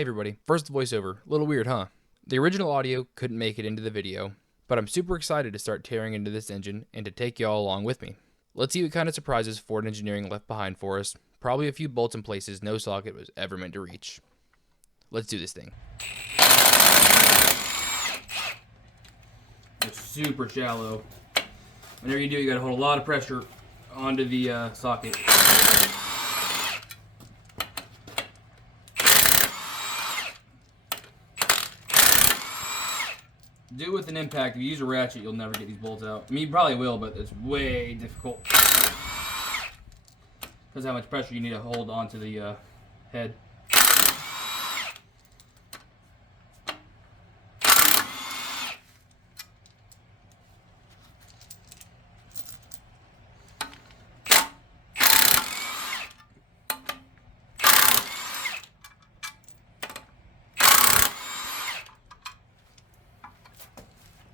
Hey everybody, first voiceover. A little weird, huh? The original audio couldn't make it into the video, but I'm super excited to start tearing into this engine and to take y'all along with me. Let's see what kind of surprises Ford Engineering left behind for us. Probably a few bolts in places no socket was ever meant to reach. Let's do this thing. It's super shallow. Whenever you do, you gotta hold a lot of pressure onto the socket. Do it with an impact. If you use a ratchet, you'll never get these bolts out. I mean, you probably will, but it's way difficult. Because how much pressure you need to hold onto the head.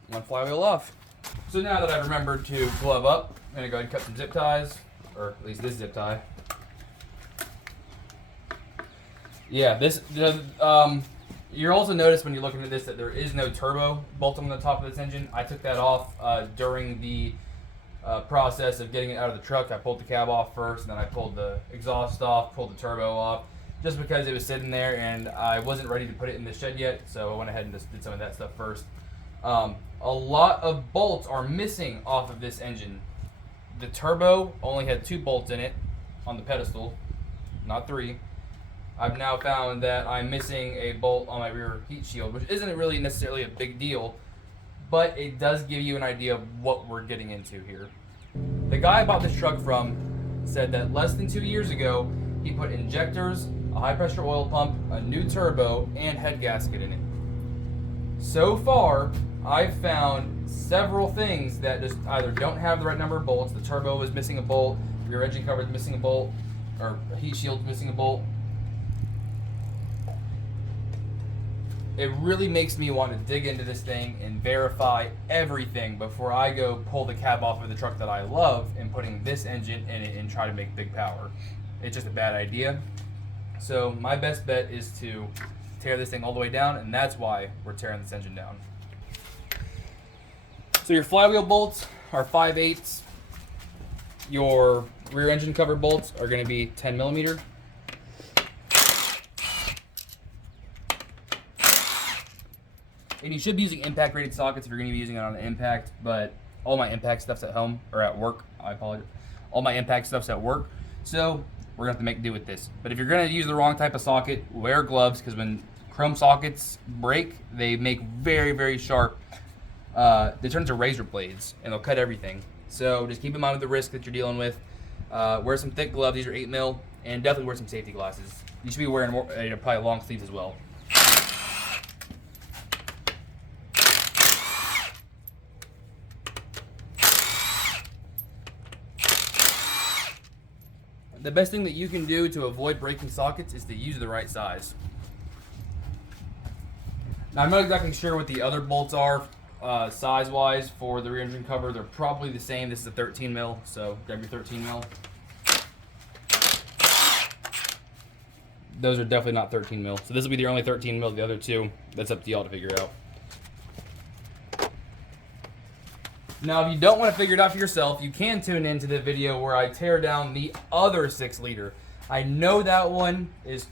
One flywheel off. So now that I've remembered to glove up, I'm gonna go ahead and cut some zip ties, or at least this zip tie. Yeah, this. You'll also notice when you're looking at this that there is no turbo bolt on the top of this engine. I took that off during the process of getting it out of the truck. I pulled the cab off first, and then I pulled the exhaust off, pulled the turbo off, just because it was sitting there and I wasn't ready to put it in the shed yet. So I went ahead and just did some of that stuff first. A lot of bolts are missing off of this engine. The turbo only had 2 bolts in it on the pedestal, not 3. I've now found that I'm missing a bolt on my rear heat shield, which isn't really necessarily a big deal, but it does give you an idea of what we're getting into here. The guy I bought this truck from said that less than 2 years ago, he put injectors, a high pressure oil pump, a new turbo, and head gasket in it. So far, I've found several things that just either don't have the right number of bolts. The turbo is missing a bolt, rear engine cover is missing a bolt, or heat shield is missing a bolt. It really makes me want to dig into this thing and verify everything before I go pull the cab off of the truck that I love and putting this engine in it and try to make big power. It's just a bad idea. So my best bet is to tear this thing all the way down, and that's why we're tearing this engine down. So your flywheel bolts are 5/8. Your rear engine cover bolts are going to be 10 millimeter. And you should be using impact rated sockets if you're going to be using it on the impact, but all my impact stuff's at home, or at work, I apologize. All my impact stuff's at work, so we're going to have to make do with this. But if you're going to use the wrong type of socket, wear gloves, because when chrome sockets break, they make very, very sharp, they turn into razor blades, and they'll cut everything. So just keep in mind with the risk that you're dealing with. Wear some thick gloves, these are 8 mil, and definitely wear some safety glasses. You should be wearing more, probably long sleeves as well. The best thing that you can do to avoid breaking sockets is to use the right size. Now, I'm not exactly sure what the other bolts are size-wise for the rear engine cover. They're probably the same. This is a 13 mil, so grab your 13 mil. Those are definitely not 13 mil. So this will be the only 13 mil. The other 2, that's up to y'all to figure out. Now, if you don't want to figure it out for yourself, you can tune into the video where I tear down the other 6-liter. I know that one is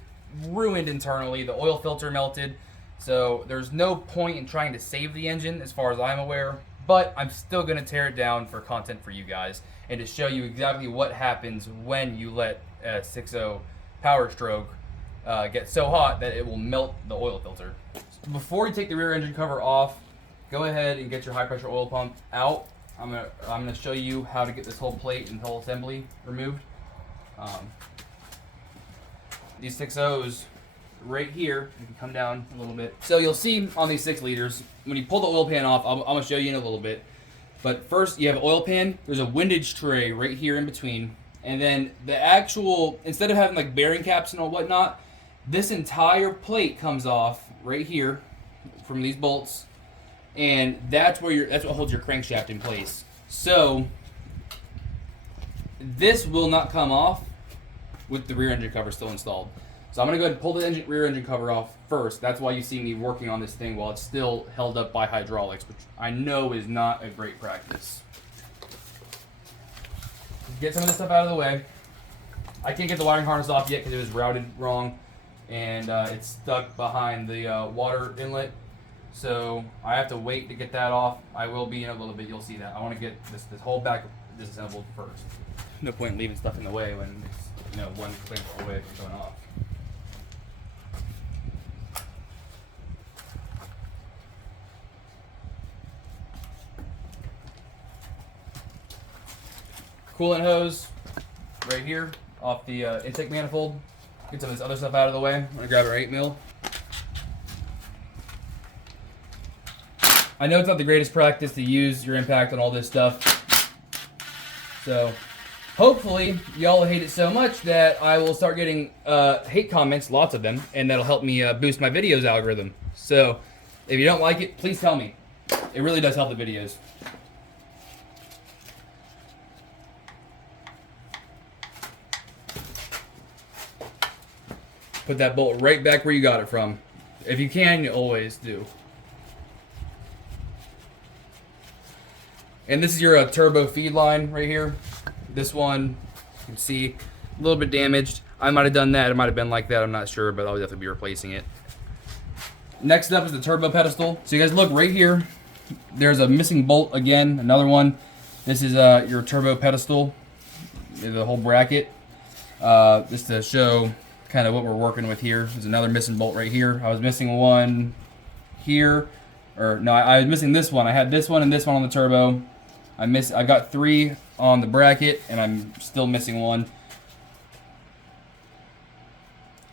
ruined internally. The oil filter melted, so there's no point in trying to save the engine as far as I'm aware, but I'm still going to tear it down for content for you guys and to show you exactly what happens when you let a 6.0 Power Stroke get so hot that it will melt the oil filter. Before you take the rear engine cover off, go ahead and get your high pressure oil pump out. I'm gonna show you how to get this whole plate and whole assembly removed. These 6.0s right here, you can come down a little bit. So you'll see on these 6 liters, when you pull the oil pan off, I'm gonna show you in a little bit. But first you have an oil pan, there's a windage tray right here in between. And then the actual, instead of having like bearing caps and all whatnot, this entire plate comes off right here from these bolts. And that's what holds your crankshaft in place. So this will not come off with the rear engine cover still installed. So I'm going to go ahead and pull the rear engine cover off first. That's why you see me working on this thing while it's still held up by hydraulics, which I know is not a great practice. Get some of this stuff out of the way. I can't get the wiring harness off yet because it was routed wrong, and it's stuck behind the water inlet. So I have to wait to get that off. I will be in a little bit. You'll see that. I want to get this whole back disassembled first. No point in leaving stuff in the way when it's one clamp away from going off. Coolant hose right here off the intake manifold. Get some of this other stuff out of the way. I'm gonna grab our 8mm. I know it's not the greatest practice to use your impact on all this stuff, so hopefully y'all hate it so much that I will start getting hate comments, lots of them, and that'll help me boost my videos algorithm. So if you don't like it, please tell me. It really does help the videos. Put that bolt right back where you got it from. If you can, you always do. And this is your turbo feed line right here. This one, you can see, a little bit damaged. I might have done that. It might have been like that. I'm not sure, but I'll definitely be replacing it. Next up is the turbo pedestal. So you guys look right here. There's a missing bolt again, another one. This is your turbo pedestal, the whole bracket. Just to show kind of what we're working with here. There's another missing bolt right here. I was missing one here, or no, I was missing this one. I had this one and this one on the turbo. I got 3 on the bracket, and I'm still missing one.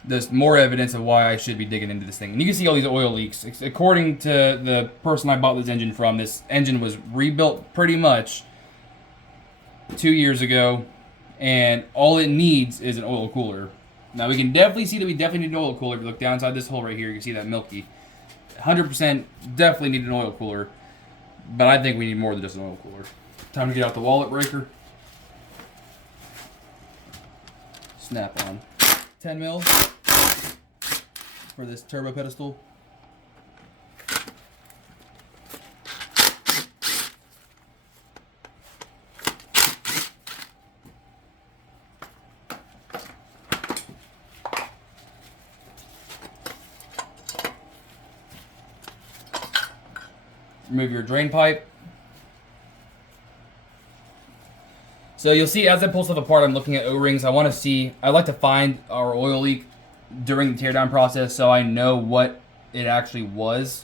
There's more evidence of why I should be digging into this thing. And you can see all these oil leaks. According to the person I bought this engine from, this engine was rebuilt pretty much 2 years ago, and all it needs is an oil cooler. Now we can definitely see that we definitely need an oil cooler. If you look down inside this hole right here, you can see that milky. 100% definitely need an oil cooler, but I think we need more than just an oil cooler. Time to get out the wallet breaker. Snap on. 10mm for this turbo pedestal. Remove your drain pipe. So you'll see as I pull stuff apart, I'm looking at O-rings. I like to find our oil leak during the teardown process so I know what it actually was,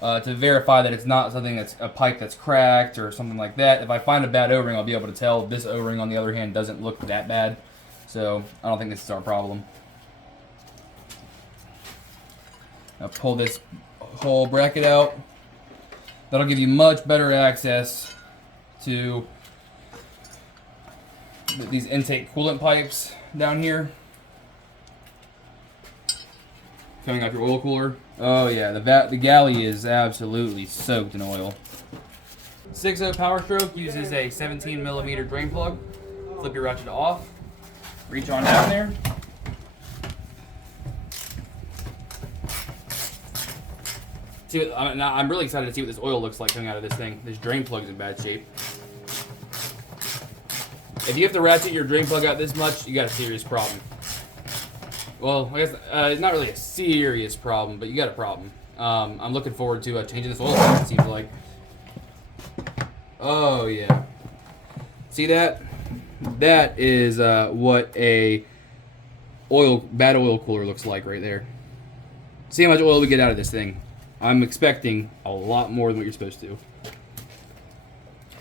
to verify that it's not something that's a pipe that's cracked or something like that. If I find a bad O-ring, I'll be able to tell. This O-ring, on the other hand, doesn't look that bad. So I don't think this is our problem. Now pull this whole bracket out. That'll give you much better access to these intake coolant pipes down here. Coming out your oil cooler. Oh yeah, the galley is absolutely soaked in oil. 6.0 Power Stroke uses a 17mm drain plug. Flip your ratchet off. Reach on down there. See, I'm really excited to see what this oil looks like coming out of this thing. This drain plug is in bad shape. If you have to ratchet your drain plug out this much, you got a serious problem. Well, I guess it's not really a serious problem, but you got a problem. I'm looking forward to changing this oil, it seems like. Oh, yeah. See that? That is what a bad oil cooler looks like right there. See how much oil we get out of this thing. I'm expecting a lot more than what you're supposed to.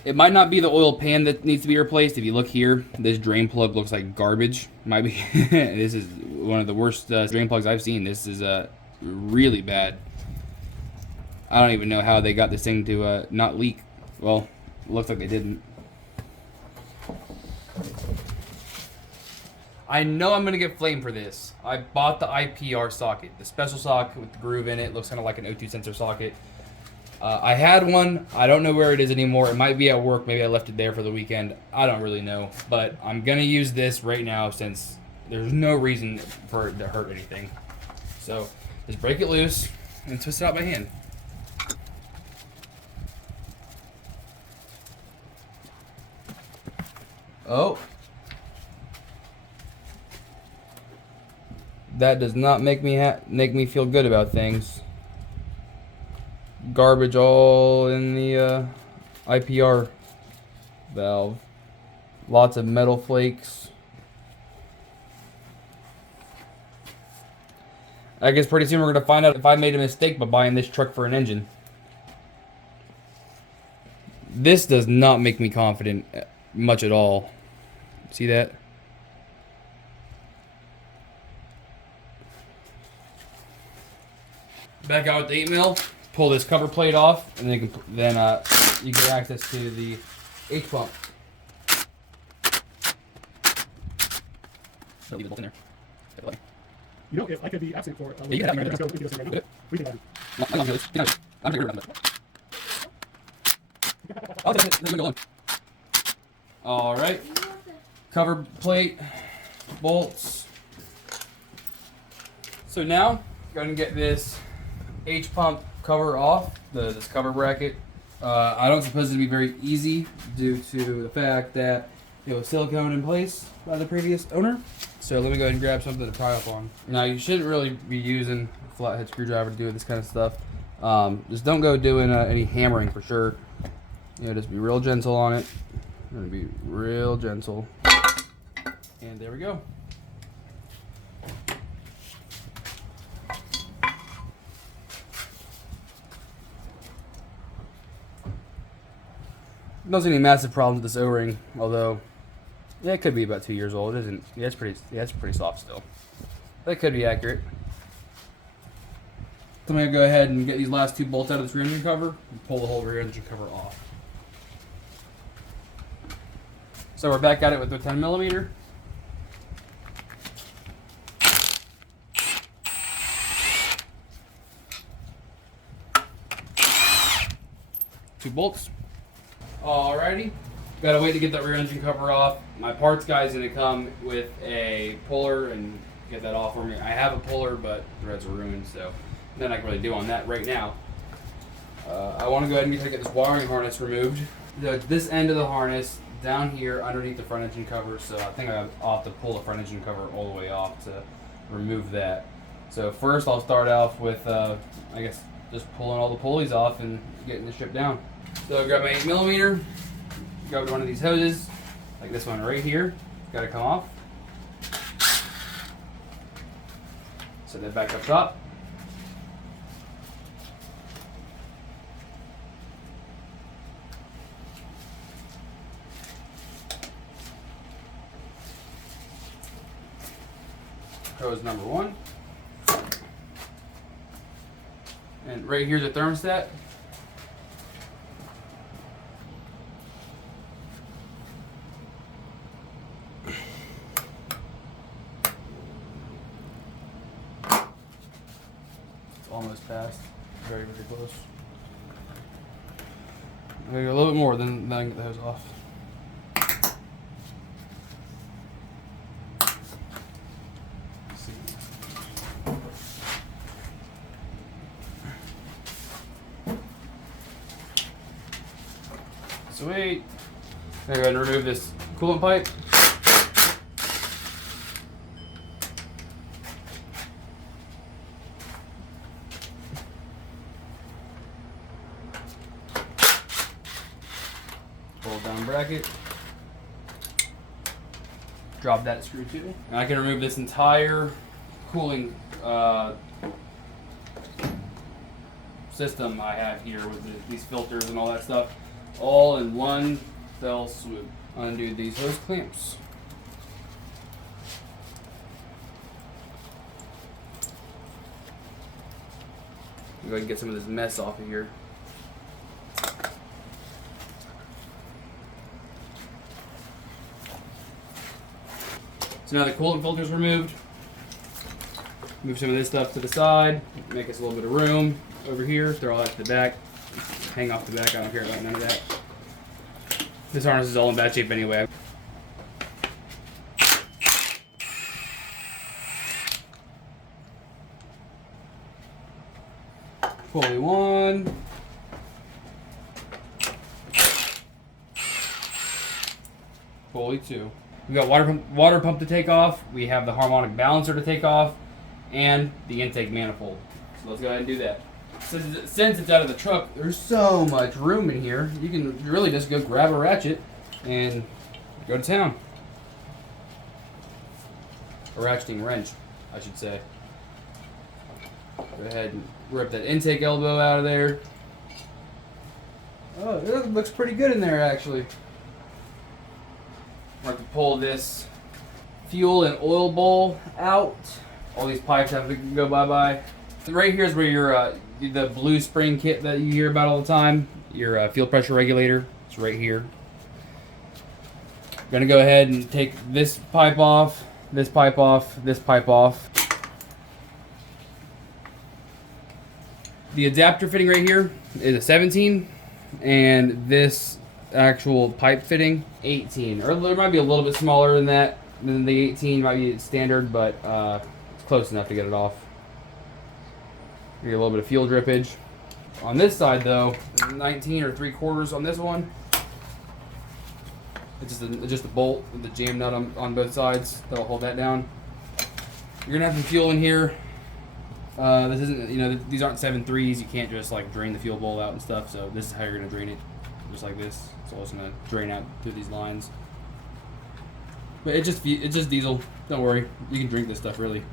It might not be the oil pan that needs to be replaced. If you look here, this drain plug looks like garbage. Might be. This is one of the worst drain plugs I've seen. This is really bad. I don't even know how they got this thing to not leak. Well, it looks like they didn't. I know I'm gonna get flamed for this. I bought the IPR socket, the special socket with the groove in it. Looks kind of like an O2 sensor socket. I had one. I don't know where it is anymore. It might be at work. Maybe I left it there for the weekend. I don't really know. But I'm gonna use this right now since There's no reason for it to hurt anything. So just break it loose and twist it out by hand. Oh. That does not make me feel good about things. Garbage all in the IPR valve. Lots of metal flakes. I guess pretty soon we're going to find out if I made a mistake by buying this truck for an engine. This does not make me confident much at all. See that? Back out with the 8mm. Pull this cover plate off, and then you get access to the H pump. Leave the bolt in there. You know, if I could be absent for you can have let's go right now. We can I'm going. All right. Cover plate, bolts. So now, go ahead and get this H pump cover off, this cover bracket. I don't suppose it'd be very easy due to the fact that it was silicone in place by the previous owner. So let me go ahead and grab something to pry up on. Now you shouldn't really be using a flathead screwdriver to do this kind of stuff. Just don't go doing any hammering for sure. You know, just be real gentle on it. I'm gonna be real gentle. And there we go. Don't see any massive problems with this O-ring, although yeah, it could be about 2 years old. It isn't? Yeah, it's pretty soft still. That could be accurate. So I'm gonna go ahead and get these last two bolts out of this rear engine cover and pull the whole rear engine cover off. So we're back at it with the 10mm. Two bolts. Alrighty, gotta wait to get that rear engine cover off. My parts guy's gonna come with a puller and get that off for me. I have a puller, but the threads are ruined, so nothing I can really do on that right now. I want to go ahead and get this wiring harness removed. This end of the harness down here underneath the front engine cover, so I think I'll have to pull the front engine cover all the way off to remove that. So first I'll start off with, I guess, just pulling all the pulleys off and getting the strip down. So I grab my 8mm, grab one of these hoses, like this one right here. It's got to come off. Set that back up top. Hose number one. And right here's a thermostat. Almost passed. Very, very close. Maybe a little bit more, then I can get the hose off. Let's see. Sweet. I'm going to go ahead and remove this coolant pipe. Pull down bracket. Drop that screw too. And I can remove this entire cooling system I have here with these filters and all that stuff, all in one fell swoop. Undo these hose clamps. Go ahead and get some of this mess off of here. So now the coolant filter's removed. Move some of this stuff to the side, make us a little bit of room over here, throw all that to the back, hang off the back, I don't care about none of that. This harness is all in bad shape anyway. Pulley 1. Pulley 2. We got water pump to take off. We have the harmonic balancer to take off, and the intake manifold. So let's go ahead and do that. Since it's out of the truck, there's so much room in here. You can really just go grab a ratchet and go to town. A ratcheting wrench, I should say. Go ahead and rip that intake elbow out of there. Oh, it looks pretty good in there, actually. We're going to pull this fuel and oil bowl out. All these pipes have to go bye-bye. Right here is where your the blue spring kit that you hear about all the time, your fuel pressure regulator. It's right here. I'm going to go ahead and take this pipe off, this pipe off, this pipe off. The adapter fitting right here is a 17, and this actual pipe fitting 18, or there might be a little bit smaller than that. Than the 18 might be standard, but it's close enough to get it off. You get a little bit of fuel drippage. On this side though, 19 or 3/4 on this one. It's just a bolt with the jam nut on both sides that'll hold that down. You're gonna have some fuel in here. This isn't, you know, these aren't 7.3s. You can't just like drain the fuel bowl out and stuff. So this is how you're gonna drain it, just like this. So it's gonna drain out through these lines. But it's just diesel. Don't worry, you can drink this stuff really.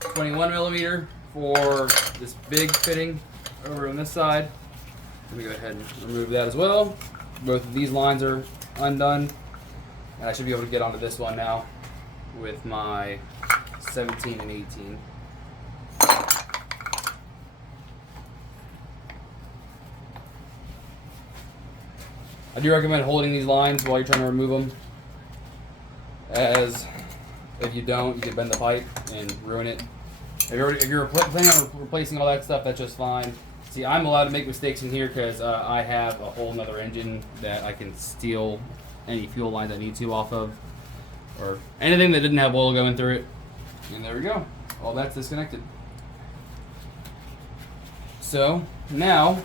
.21mm for this big fitting over on this side. Let me go ahead and remove that as well. Both of these lines are undone. And I should be able to get onto this one now with my 17 and 18. I do recommend holding these lines while you're trying to remove them, as if you don't, you can bend the pipe and ruin it. If you're planning on replacing all that stuff, that's just fine. See, I'm allowed to make mistakes in here because I have a whole nother engine that I can steal any fuel lines I need to off of, or anything that didn't have oil going through it. And there we go. All that's disconnected. So now,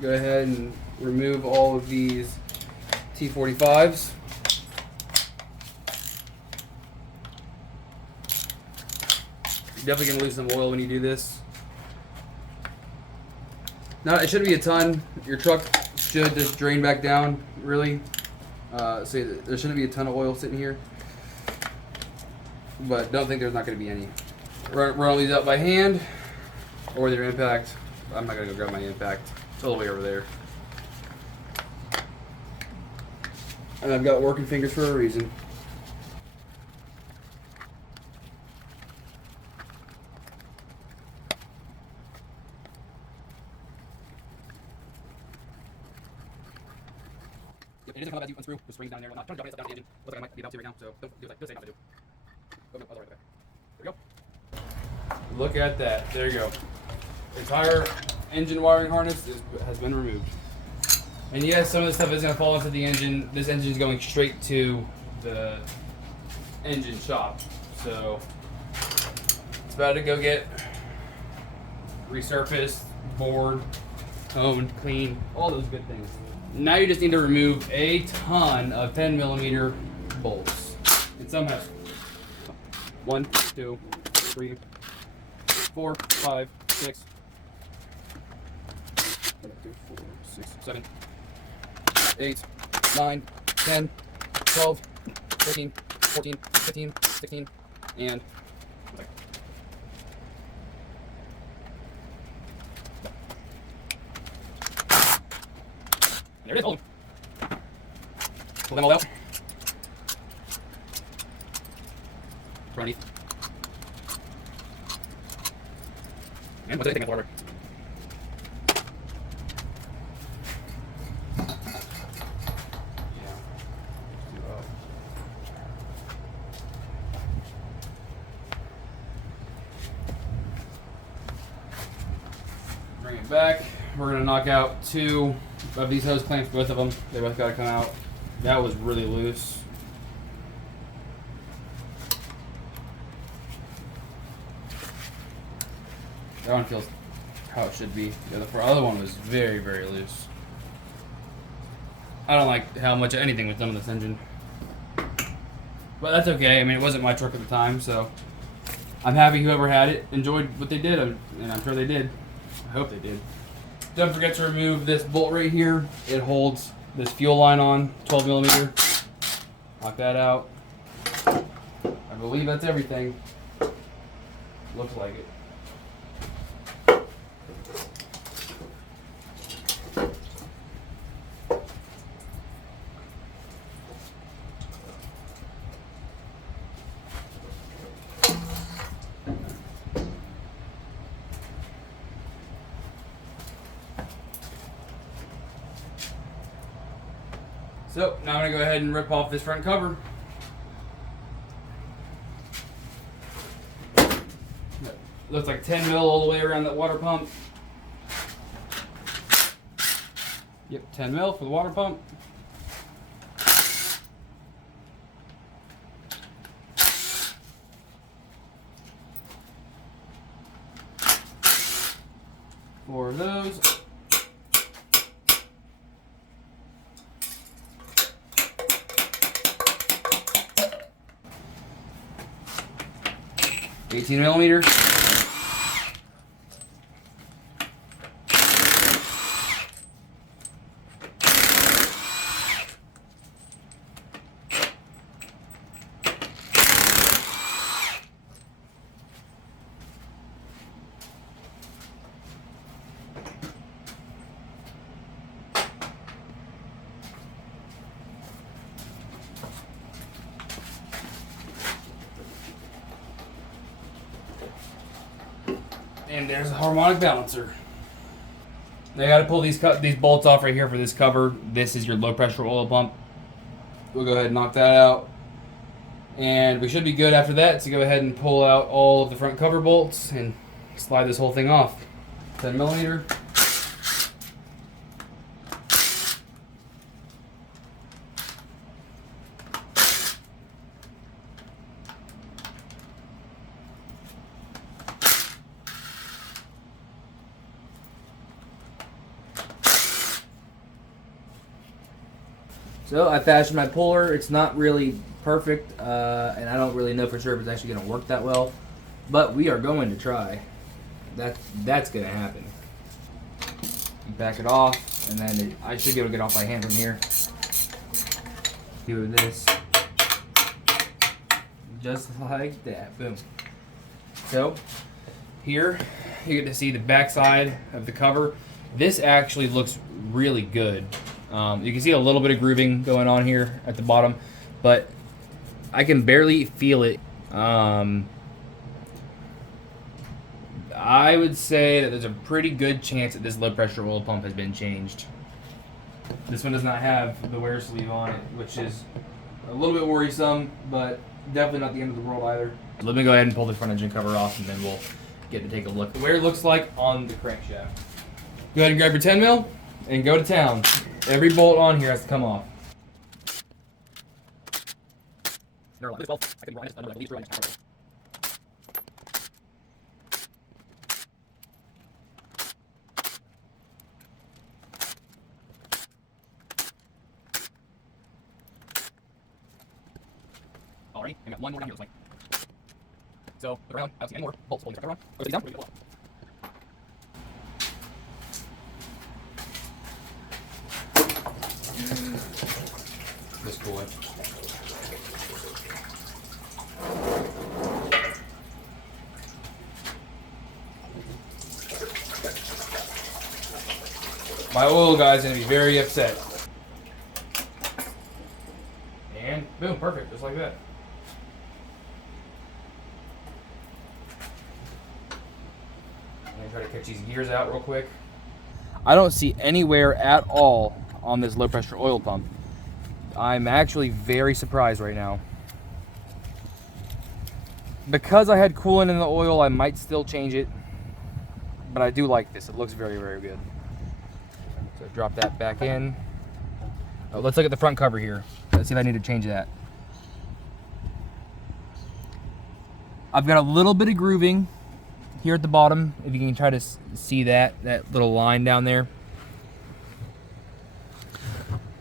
go ahead and remove all of these T45s. You're definitely gonna lose some oil when you do this. Now, it shouldn't be a ton. Your truck should just drain back down, really. So there shouldn't be a ton of oil sitting here. But don't think there's not gonna be any. Run all these out by hand, or with your impact. I'm not gonna go grab my impact. It's all the way over there. And I've got working fingers for a reason. It isn't how bad you unscrew the springs down there. I'm not trying to drop it down the engine. Looks like I might be about to right now, so don't do it. Don't say not to do. Oh, no, other way. There we go. Look at that. There you go. The entire engine wiring harness has been removed. And yes, some of this stuff is going to fall into the engine. This engine is going straight to the engine shop. So it's about to go get resurfaced, bored, toned, clean, all those good things. Now you just need to remove a ton of 10mm bolts. And some have 1, 2, 3, 4, 5, 6, 7, 8, 9, 10, 12, 13, 14, 15, 16, and there it is. Hold them. Pull them all out. Underneath. And put anything in order. Bring it back. We're going to knock out 2 of these hose clamps, both of them. They both got to come out. That was really loose. That one feels how it should be. The other one was very, very loose. I don't like how much anything was done on this engine. But that's okay. I mean, it wasn't my truck at the time, so I'm happy whoever had it enjoyed what they did, and I'm sure they did. I hope they did. Don't forget to remove this bolt right here. It holds this fuel line on, 12 millimeter. Knock that out. I believe that's everything. Looks like it. So now I'm going to go ahead and rip off this front cover. Looks like 10 mil all the way around that water pump. Yep, 10 mil for the water pump. Four of those. $18 millimeter. And there's a harmonic balancer. Now you got to pull these bolts off right here for this cover. This is your low pressure oil pump. We'll go ahead and knock that out. And we should be good after that to go ahead and pull out all of the front cover bolts and slide this whole thing off. 10 millimeter. So I fashioned my puller. It's not really perfect, and I don't really know for sure if it's actually going to work that well, but we are going to try. That's going to happen. Back it off, and then I should be able to get off by hand from here. Do this. Just like that. Boom. So here you get to see the back side of the cover. This actually looks really good. You can see a little bit of grooving going on here at the bottom, but I can barely feel it. I would say that there's a pretty good chance that this low pressure oil pump has been changed. This one does not have the wear sleeve on it, which is a little bit worrisome, but definitely not the end of the world either. Let me go ahead and pull the front engine cover off, and then we'll get to take a look at where it looks like on the crankshaft. Go ahead and grab your 10 mil and go to town. Every bolt on here has to come off. Alright, I got one more down here, looks like. So, look around, I don't see any more bolts holding the cover on. Go down, ready to go up. This boy. My oil guy's gonna be very upset. And boom, perfect, just like that. I'm gonna try to catch these gears out real quick. I don't see any wear at all on this low pressure oil pump. I'm actually very surprised right now. Because I had coolant in the oil, I might still change it, but I do like this. It looks very, very good. So drop that back in. Oh, let's look at the front cover here. Let's see if I need to change that. I've got a little bit of grooving here at the bottom, if you can try to see that little line down there.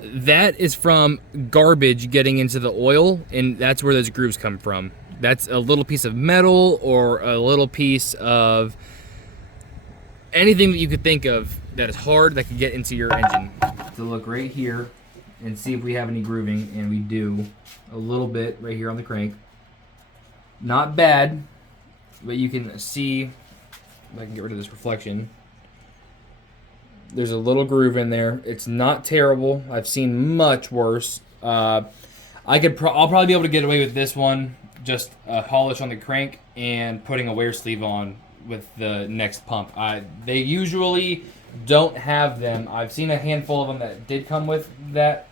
That is from garbage getting into the oil, and that's where those grooves come from. That's a little piece of metal or a little piece of anything that you could think of that is hard that could get into your engine. So look right here and see if we have any grooving, and we do a little bit right here on the crank. Not bad, but you can see, if I can get rid of this reflection, there's a little groove in there. It's not terrible. I've seen much worse. I'll probably be able to get away with this one, just a polish on the crank and putting a wear sleeve on with the next pump. They usually don't have them. I've seen a handful of them that did come with that,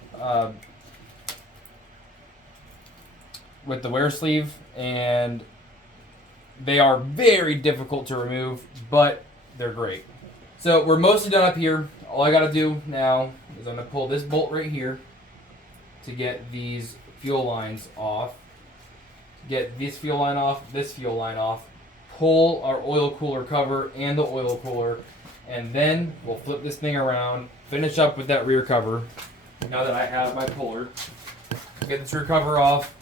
with the wear sleeve, and they are very difficult to remove, but they're great. So we're mostly done up here. All I gotta do now is I'm gonna pull this bolt right here to get these fuel lines off. Get this fuel line off, this fuel line off, pull our oil cooler cover and the oil cooler, and then we'll flip this thing around, finish up with that rear cover. Now that I have my puller, get this rear cover off,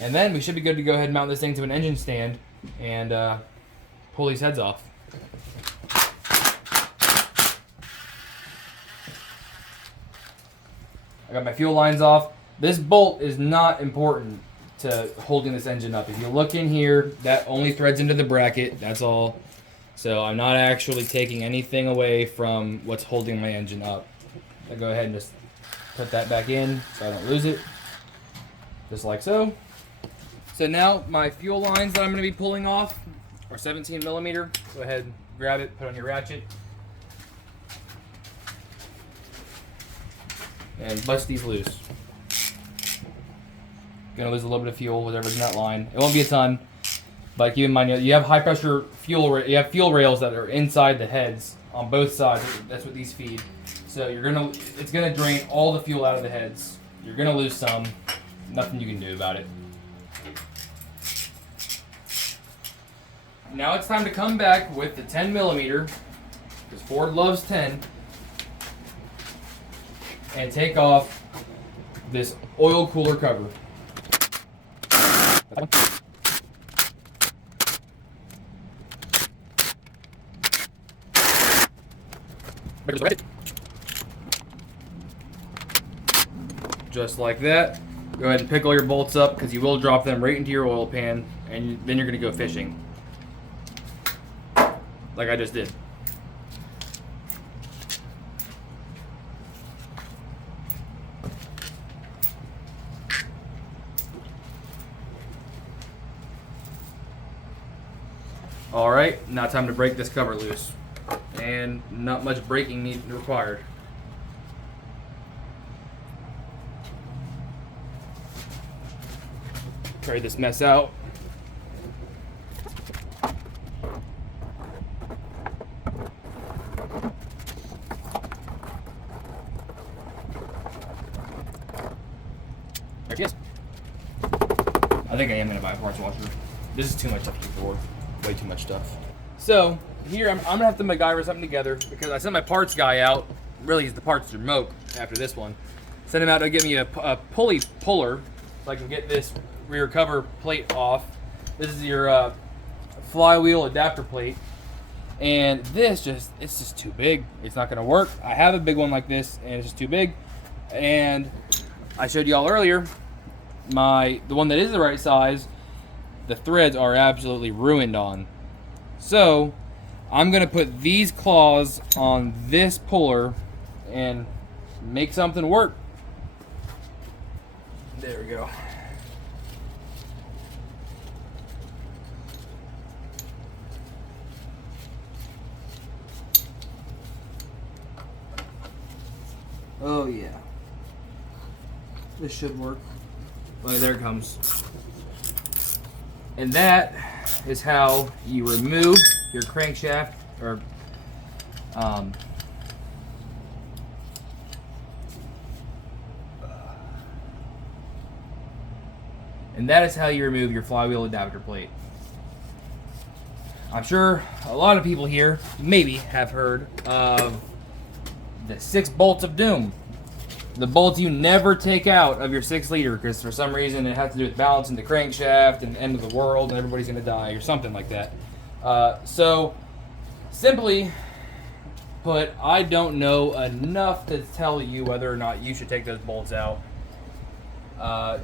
and then we should be good to go ahead and mount this thing to an engine stand and pull these heads off. I got my fuel lines off. This bolt is not important to holding this engine up. If you look in here, that only threads into the bracket, that's all. So I'm not actually taking anything away from what's holding my engine up. I'll go ahead and just put that back in so I don't lose it. Just like so. So now my fuel lines that I'm going to be pulling off are 17 millimeter. Go ahead, grab it, put on your ratchet. And bust these loose. Gonna lose a little bit of fuel, whatever's in that line. It won't be a ton, but keep in mind you have high pressure fuel. You have fuel rails that are inside the heads on both sides. That's what these feed. So it's gonna drain all the fuel out of the heads. You're gonna lose some. Nothing you can do about it. Now it's time to come back with the 10 millimeter, because Ford loves 10. And take off this oil cooler cover. Just like that. Go ahead and pick all your bolts up, because you will drop them right into your oil pan, and then you're going to go fishing. Like I just did. Alright, now time to break this cover loose. And not much breaking required. Try this mess out. I guess. I think I am going to buy a parts washer. This is too much stuff to keep forward. Way too much stuff. So here I'm gonna have to MacGyver something together, because I sent my parts guy out. Really, the parts are moke after this one. Sent him out to get me a puller so I can get this rear cover plate off. This is your flywheel adapter plate, and it's just too big. It's not gonna work. I have a big one like this, and it's just too big. And I showed y'all earlier the one that is the right size. The threads are absolutely ruined on. So I'm gonna put these claws on this puller and make something work. There we go. Oh yeah. This should work. Oh, there it comes. And that is how you remove your crankshaft, or and that is how you remove your flywheel adapter plate. I'm sure a lot of people here maybe have heard of the 6 bolts of doom. The bolts you never take out of your 6-liter because for some reason it has to do with balancing the crankshaft and end of the world and everybody's going to die or something like that. So, simply put, I don't know enough to tell you whether or not you should take those bolts out.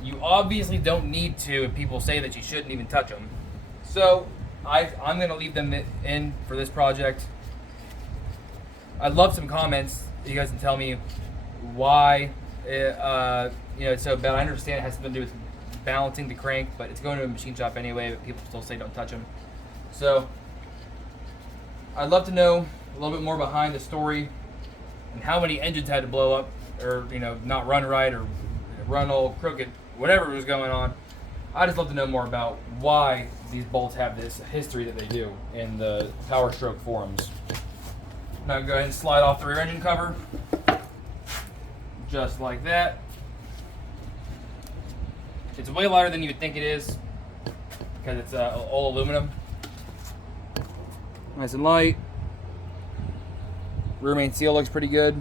You obviously don't need to if people say that you shouldn't even touch them. So, I'm going to leave them in for this project. I'd love some comments. You guys can tell me why it's so bad. I understand it has something to do with balancing the crank, but it's going to a machine shop anyway, but people still say don't touch them. So, I'd love to know a little bit more behind the story and how many engines had to blow up or, not run right or run all crooked, whatever was going on. I just love to know more about why these bolts have this history that they do in the Power Stroke forums. Now go ahead and slide off the rear engine cover, just like that. It's way lighter than you would think it is because it's all aluminum. Nice and light. Rear main seal looks pretty good.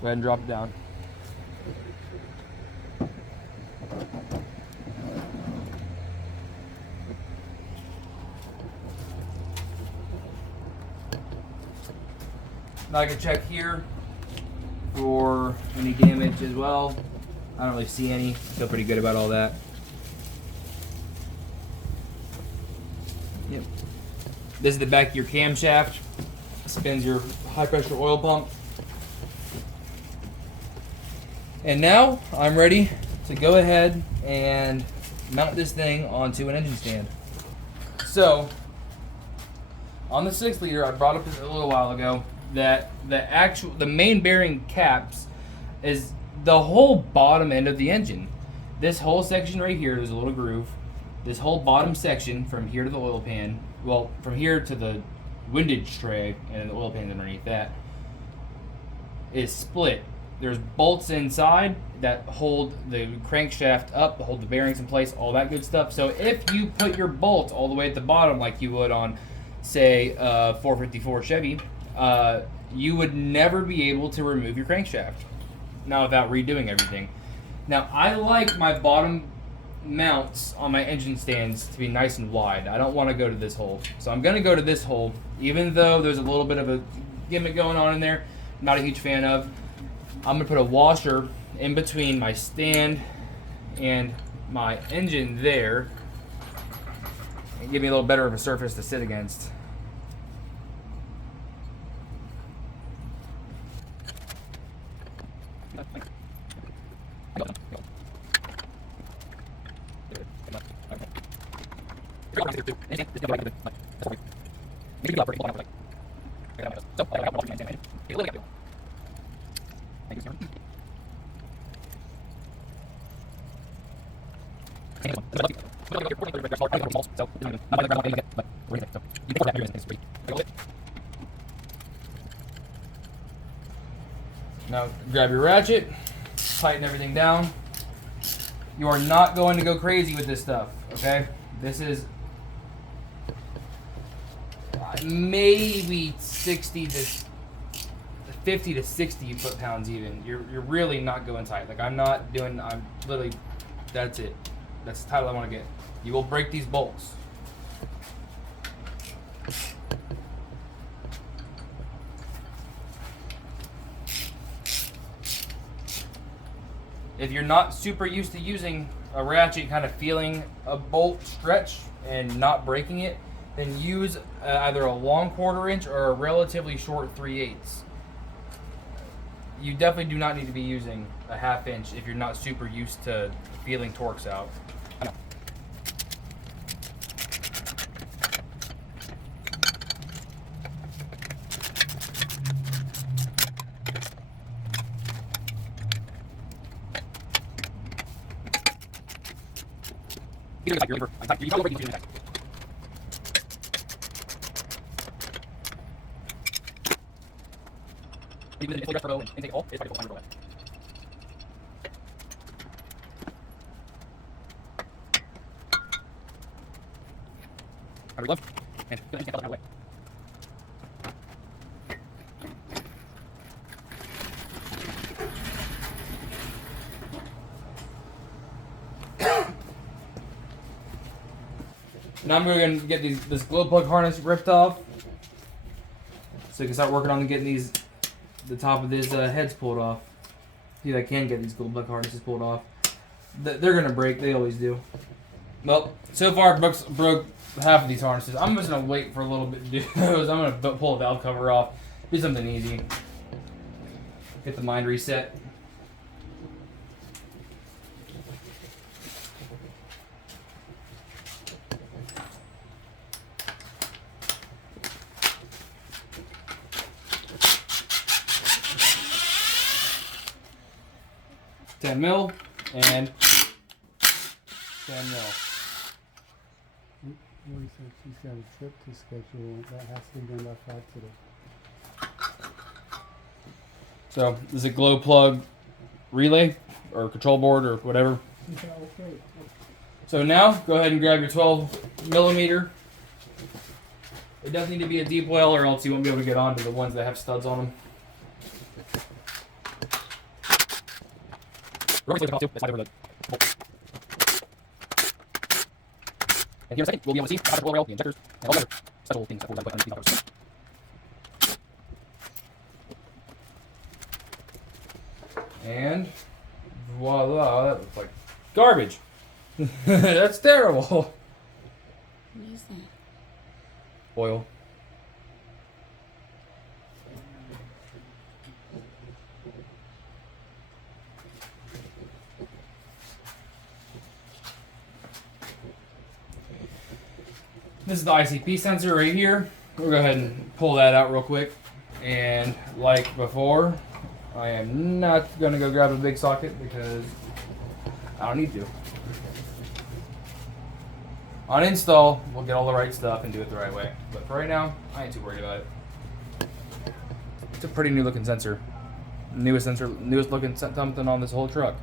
Go ahead and drop it down. Now I can check here for any damage as well. I don't really see any. Feel pretty good about all that. Yep. This is the back of your camshaft. Spins your high pressure oil pump. And now I'm ready to go ahead and mount this thing onto an engine stand. So on the 6-liter, I brought up a little while ago that the main bearing caps is the whole bottom end of the engine. This whole section right here is a little groove. This whole bottom section from here to the oil pan, well, from here to the windage tray and the oil pan underneath that, is split. There's bolts inside that hold the crankshaft up, hold the bearings in place, all that good stuff. So if you put your bolts all the way at the bottom like you would on, say, 454 Chevy, you would never be able to remove your crankshaft. Now without redoing everything. Now I like my bottom mounts on my engine stands to be nice and wide. I don't want to go to this hole. So I'm going to go to this hole, even though there's a little bit of a gimmick going on in there. I'm not a huge fan of. I'm going to put a washer in between my stand and my engine there and give me a little better of a surface to sit against. Now grab your ratchet, tighten everything down. You are not going to go crazy with this stuff, okay? This is maybe 50 to 60 foot-pounds even. You're really not going tight. Like I'm literally, that's it. That's the title I want to get. You will break these bolts. If you're not super used to using a ratchet, kind of feeling a bolt stretch and not breaking it, then use either a long 1/4 inch or a relatively short 3/8. You definitely do not need to be using a 1/2 inch if you're not super used to feeling torques out. Rubber glove. And get that out of the way. Now I'm going to get this glow plug harness ripped off, so you can start working on getting the top of these heads pulled off. See, I can get these glow plug harnesses pulled off. They're gonna break. They always do. Well, so far Brooks broke half of these harnesses. I'm just gonna wait for a little bit to do those. I'm gonna pull a valve cover off. Do something easy. Get the mind reset. $10 mil and 10 mil. Lori said she's got a trip to schedule that has to be done by 5 today. So this is a glow plug relay or control board or whatever. So now go ahead and grab your 12 millimeter. It does need to be a deep well or else you won't be able to get onto the ones that have studs on them. And here in a second, we'll be able to see the oil rail, the injectors, and all the other special things that we're going to put underneath the covers. And voila, that looks like garbage. That's terrible. What is that? Oil. This is the ICP sensor right here. We'll go ahead and pull that out real quick. And like before, I am not going to go grab a big socket because I don't need to. On install, we'll get all the right stuff and do it the right way. But for right now, I ain't too worried about it. It's a pretty new looking sensor. Newest looking something on this whole truck.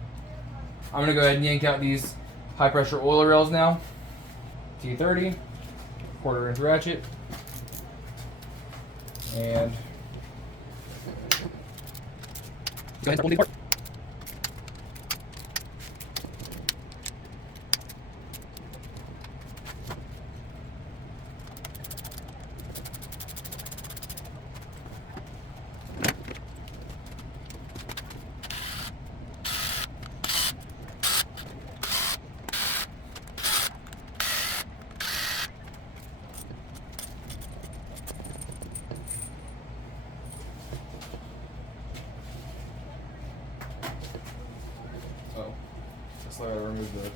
I'm going to go ahead and yank out these high pressure oil rails now. T30. 1/4 inch ratchet, and go ahead and pull these apart. I gotta remove the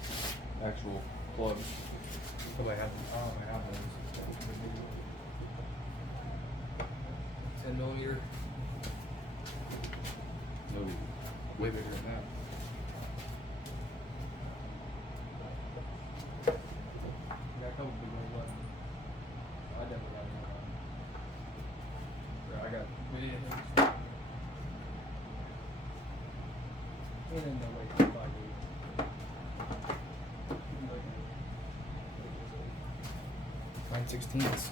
actual plugs. Oh, I have them. Oh, I have those. 10 millimeter. No, way bigger than that. Got a couple big ones left. I definitely got one. I got way ahead. And then the weight. 9/16. Let's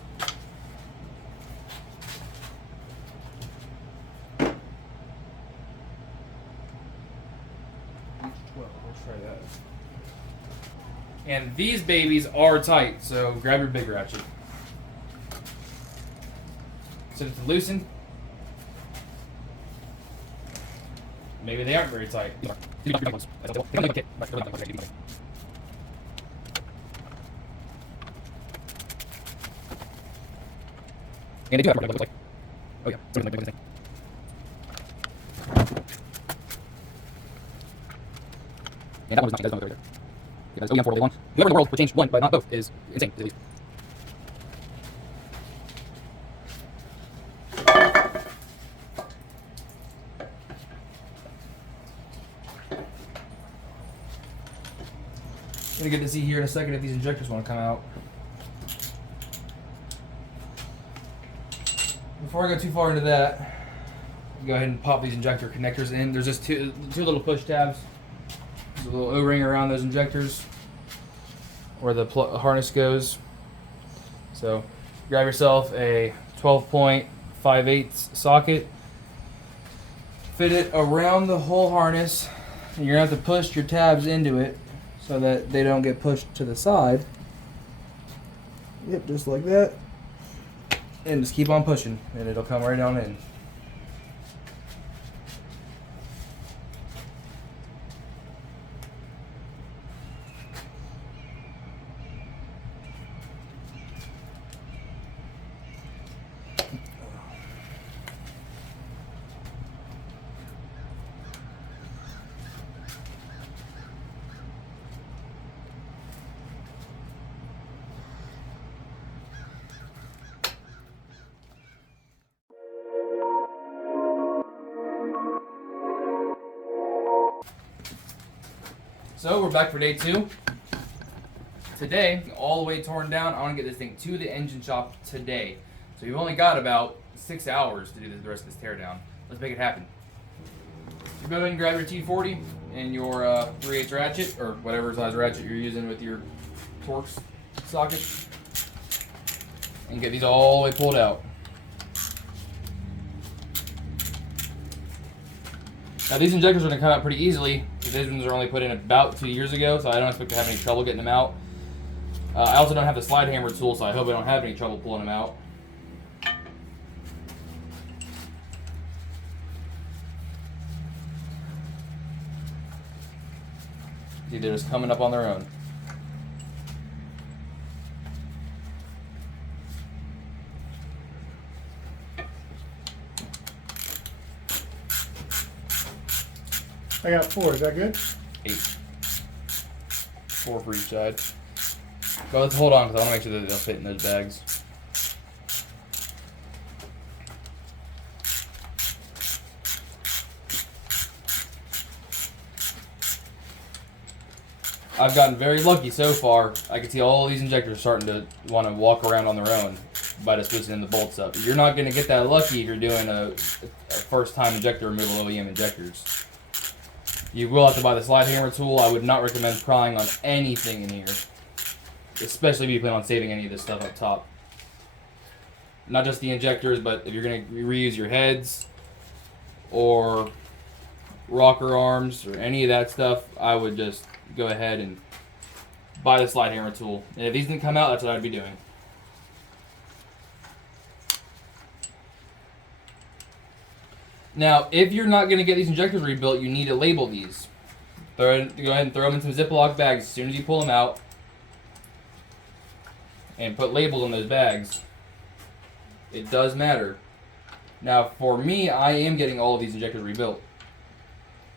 try that. And these babies are tight, so grab your big ratchet. Set it to loosen. Maybe they aren't very tight. And they do have a like. Oh yeah, something like that. And that one was not. That's not right there. Because OEM 401. Whoever in the world would change one, but not both, is insane. At least. Gonna get to see here in a second if these injectors want to come out. Before I go too far into that, go ahead and pop these injector connectors in. There's just two little push tabs. There's a little O-ring around those injectors where the harness goes. So So grab yourself a 12.58 socket, fit it around the whole harness, and you're going to have to push your tabs into it so that they don't get pushed to the side. Yep, just like that. And just keep on pushing, and it'll come right on in. So we're back for day 2. Today, all the way torn down, I want to get this thing to the engine shop today. So you've only got about 6 hours to do the rest of this teardown. Let's make it happen. You go ahead and grab your T40 and your 3/8 ratchet, or whatever size ratchet you're using with your Torx socket, and get these all the way pulled out. Now these injectors are going to come out pretty easily. These ones are only put in about 2 years ago, so I don't expect to have any trouble getting them out. I also don't have the slide hammer tool, so I hope I don't have any trouble pulling them out. See, they're just coming up on their own. I got 4. Is that good? 8. 4 for each side. Go, let's hold on, because I want to make sure that they'll fit in those bags. I've gotten very lucky so far. I can see all these injectors starting to want to walk around on their own by just loosening the bolts up. You're not going to get that lucky if you're doing a first-time injector removal OEM injectors. You will have to buy the slide hammer tool. I would not recommend prying on anything in here, especially if you plan on saving any of this stuff up top. Not just the injectors, but if you're going to reuse your heads or rocker arms or any of that stuff, I would just go ahead and buy the slide hammer tool. And if these didn't come out, that's what I'd be doing. Now, if you're not going to get these injectors rebuilt, you need to label these. Go ahead and throw them in some Ziploc bags as soon as you pull them out. And put labels on those bags. It does matter. Now, for me, I am getting all of these injectors rebuilt.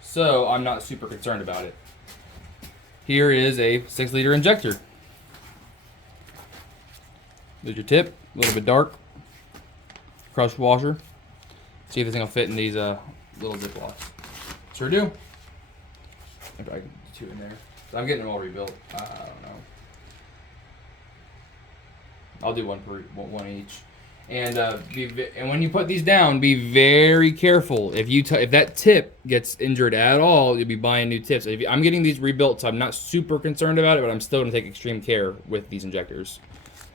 So, I'm not super concerned about it. Here is a 6-liter injector. There's your tip, a little bit dark. Crushed washer. See if this thing will fit in these little Ziplocs. Sure do. Maybe I can do 2 in there. So I'm getting them all rebuilt. I don't know. I'll do one each. And and when you put these down, be very careful. If that tip gets injured at all, you'll be buying new tips. I'm getting these rebuilt, so I'm not super concerned about it, but I'm still going to take extreme care with these injectors.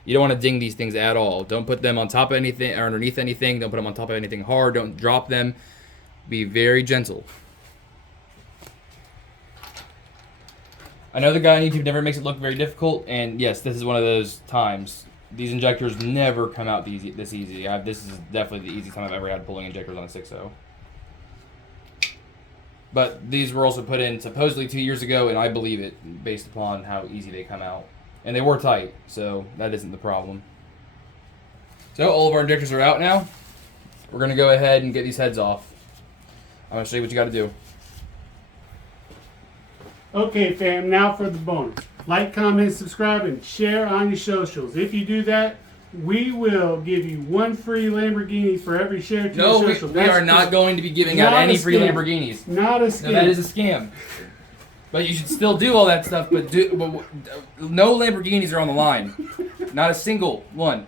You don't want to ding these things at all. Don't put them on top of anything or underneath anything. Don't put them on top of anything hard. Don't drop them. Be very gentle. I know the guy on YouTube never makes it look very difficult, and yes, this is one of those times. These injectors never come out this easy. This is definitely the easiest time I've ever had pulling injectors on a 6.0. But these were also put in supposedly 2 years ago, and I believe it based upon how easy they come out. And they were tight, so that isn't the problem. So all of our injectors are out now. We're going to go ahead and get these heads off. I'm going to show you what you got to do. Okay, fam, now for the bonus. Like, comment, subscribe, and share on your socials. If you do that, we will give you 1 free Lamborghini for every share to your social. We are not going to be giving out any free Lamborghinis. Not a scam. No, that is a scam. But you should still do all that stuff, but no Lamborghinis are on the line. Not a single one.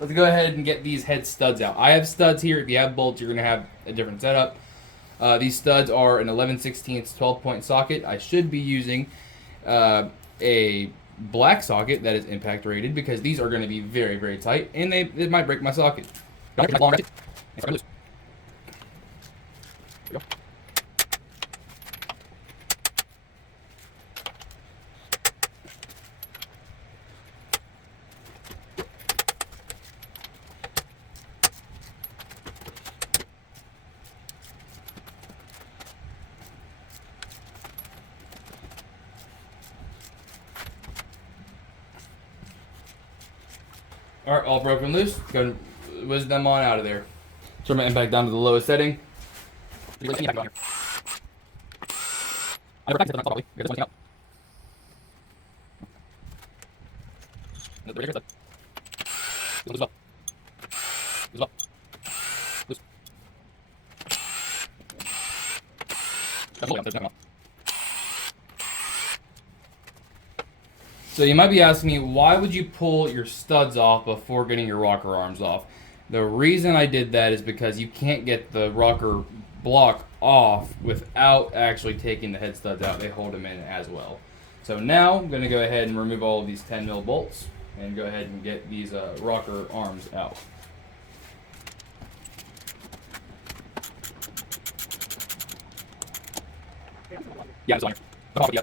Let's go ahead and get these head studs out. I have studs here. If you have bolts, you're going to have a different setup. These studs are an 11/16 12-point socket. I should be using a black socket that is impact rated because these are going to be very, very tight, and it might break my socket. Alright, all broken loose. Go and whiz them on out of there. Turn my impact down to the lowest setting. So you might be asking me, why would you pull your studs off before getting your rocker arms off? The reason I did that is because you can't get the rocker block off without actually taking the head studs out. They hold them in as well. So now I'm going to go ahead and remove all of these 10 mil bolts and go ahead and get these rocker arms out. Yeah, it's on here.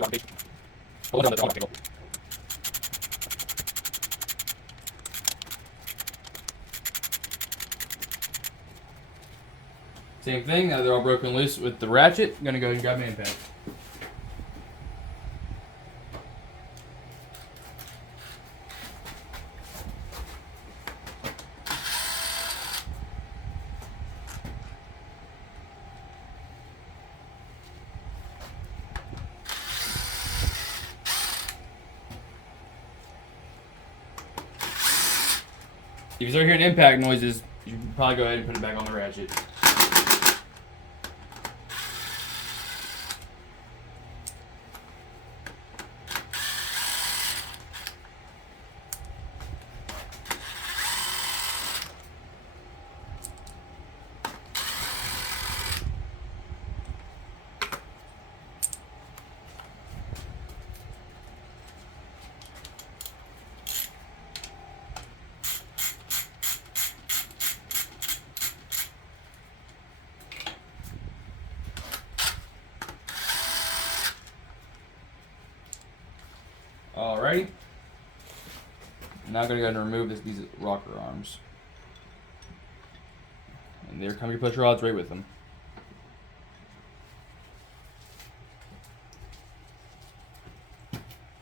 Same thing, now they're all broken loose with the ratchet. I'm gonna go ahead and grab my impact. If you start hearing impact noises, you should probably go ahead and put it back on the ratchet. Alrighty. Now I'm going to go ahead and remove these rocker arms. And there come your push rods right with them.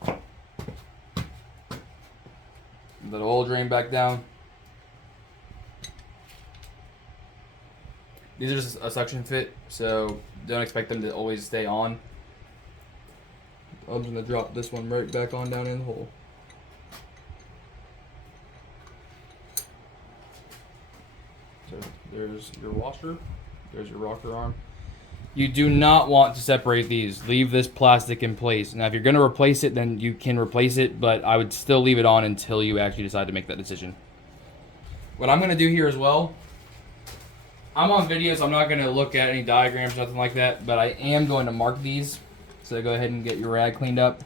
Let the oil drain back down. These are just a suction fit, so don't expect them to always stay on. I'm just going to drop this one right back on down in the hole. So there's your washer. There's your rocker arm. You do not want to separate these. Leave this plastic in place. Now if you're going to replace it, then you can replace it, but I would still leave it on until you actually decide to make that decision. What I'm going to do here as well, I'm on video, so I'm not going to look at any diagrams, nothing like that, but I am going to mark these. So go ahead and get your rag cleaned up.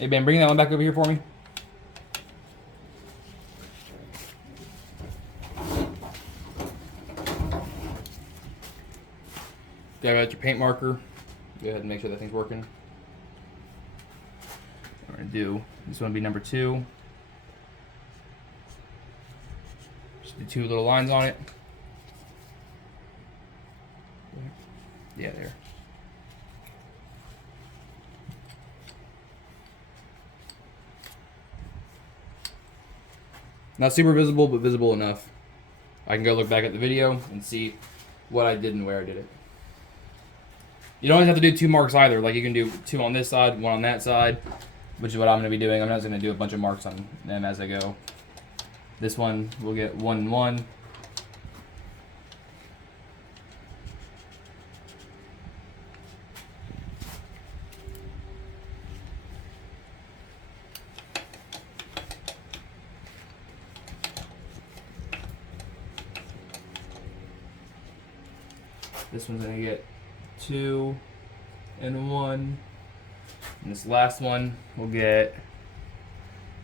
Hey Ben, bring that one back over here for me. Grab out your paint marker. Go ahead and make sure that thing's working. We're gonna do this one, be number 2. Just do 2 little lines on it. Yeah, there. Not super visible, but visible enough. I can go look back at the video and see what I did and where I did it. You don't always have to do 2 marks either. Like you can do 2 on this side, 1 on that side, which is what I'm going to be doing. I'm not going to do a bunch of marks on them as I go. This one will get 1 and 1. This one's gonna get 2 and 1. And this last one will get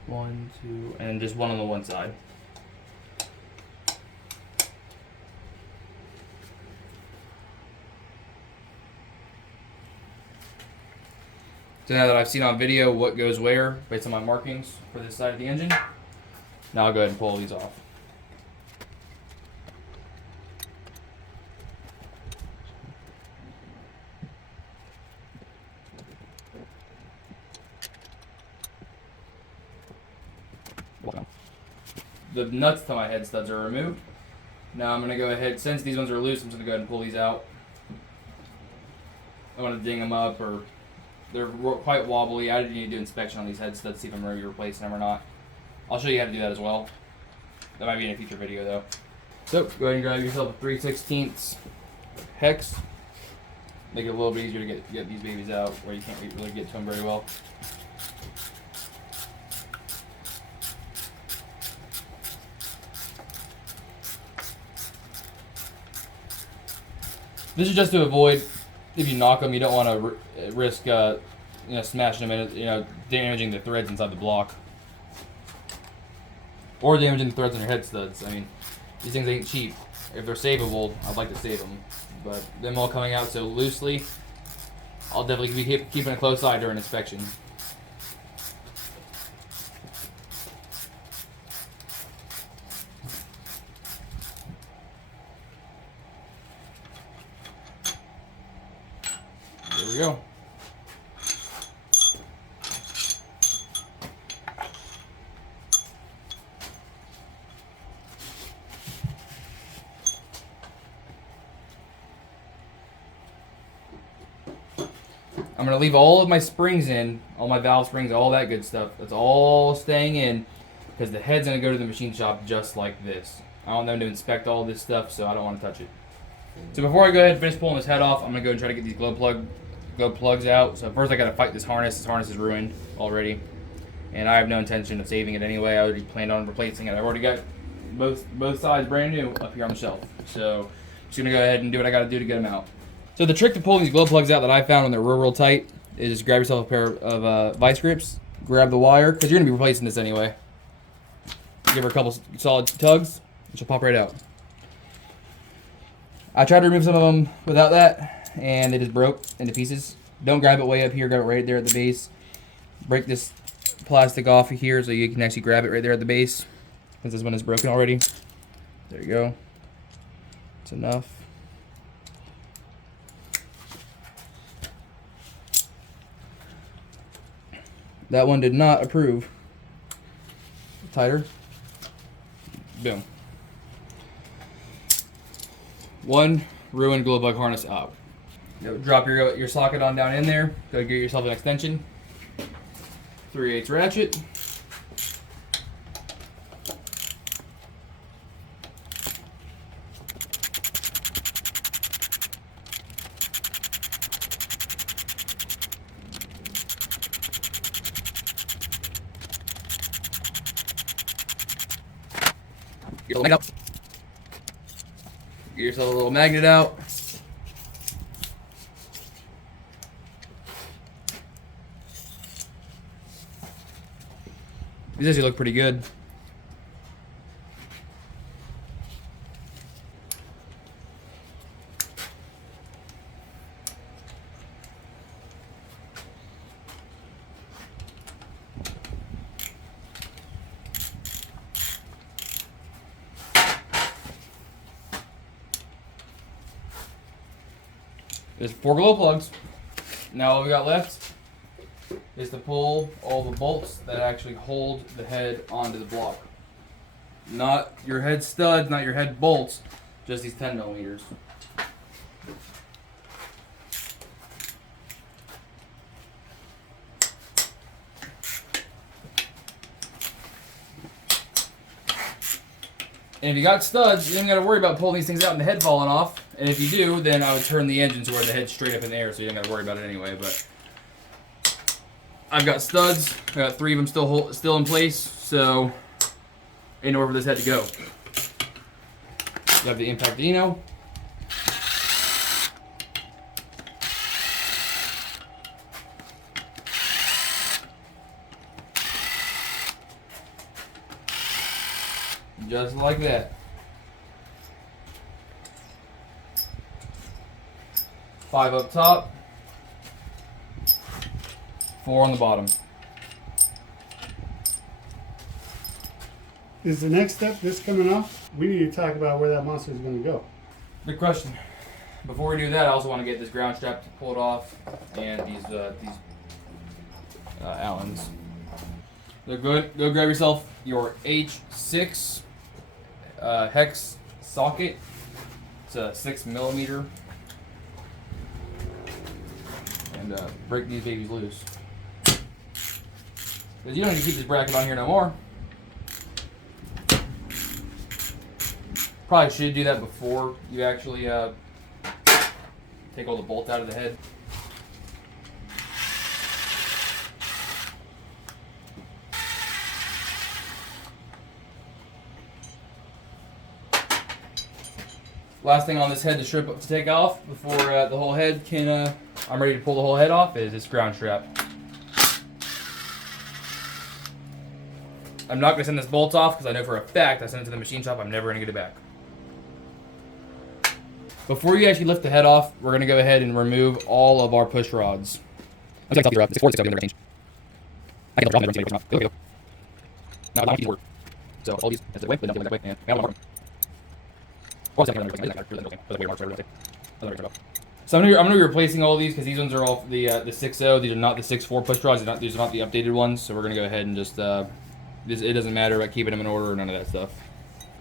1, 2, and just one on the one side. So now that I've seen on video what goes where based on my markings for this side of the engine, now I'll go ahead and pull these off. The nuts to my head studs are removed. Now I'm going to go ahead, since these ones are loose, I'm just going to go ahead and pull these out. I want to ding them up, or they're quite wobbly. I didn't need to do inspection on these head studs to see if I'm ready to replace them or not. I'll show you how to do that as well. That might be in a future video though. So go ahead and grab yourself a 3/16 hex. Make it a little bit easier to get these babies out where you can't really get to them very well. This is just to avoid, if you knock them, you don't want to risk, smashing them and damaging the threads inside the block, or damaging the threads on your head studs. I mean, these things ain't cheap. If they're savable, I'd like to save them, but them all coming out so loosely, I'll definitely be keeping a close eye during inspection. There we go. I'm going to leave all of my springs in, all my valve springs, all that good stuff. That's all staying in because the head's going to go to the machine shop just like this. I don't know to inspect all this stuff, so I don't want to touch it. So before I go ahead and finish pulling this head off, I'm going to go and try to get these glow plugs out. So first I got to fight this harness. This harness is ruined already, and I have no intention of saving it anyway. I already planned on replacing it. I've already got both sides brand new up here on the shelf. So I'm just going to go ahead and do what I got to do to get them out. So the trick to pulling these glow plugs out that I found when they're real tight is just grab yourself a pair of vice grips, grab the wire, because you're going to be replacing this anyway. Give her a couple solid tugs, and she'll pop right out. I tried to remove some of them without that, and they just broke into pieces. Don't grab it way up here, grab it right there at the base. Break this plastic off of here so you can actually grab it right there at the base, since this one is broken already. There you go. That's enough. That one did not approve. Tighter. Boom. One ruined glow plug harness out. Drop your socket on down in there. Go get yourself an extension. 3/8 ratchet. Get yourself a little magnet out. These actually look pretty good. There's 4 glow plugs. Now all we got left is to pull all the bolts that actually hold the head onto the block. Not your head studs, not your head bolts, just these 10 millimeters. And if you got studs, you ain't got to worry about pulling these things out and the head falling off. And if you do, then I would turn the engine to where the head's straight up in the air, so you ain't got to worry about it anyway. But I've got studs. I got 3 of them still in place, so ain't nowhere for this head to go. You have the Impactino. Just like that. 5 up top, 4 on the bottom. Is the next step this coming off? We need to talk about where that monster is going to go. Good question. Before we do that, I also want to get this ground strap to pull it off, and these Allens. They're good. Go grab yourself your H6 hex socket. It's a 6mm, and break these babies loose. Because you don't need to keep this bracket on here no more. Probably should do that before you actually take all the bolts out of the head. Last thing on this head to take off before the whole head can, I'm ready to pull the whole head off, is this ground strap. I'm not going to send this bolt off because I know for a fact I send it to the machine shop, I'm never going to get it back. Before you actually lift the head off, we're going to go ahead and remove all of our push rods. I'm going to take these 4 6 change. I can drop them every time. Go. Now I don't need to work. So all these is that way, but nothing that way, and I don't want to. So I'm gonna be replacing all of these because these ones are all the 6.0. These are not the 6.4 push rods. These are not the updated ones. So we're gonna go ahead and just it doesn't matter about keeping them in order or none of that stuff.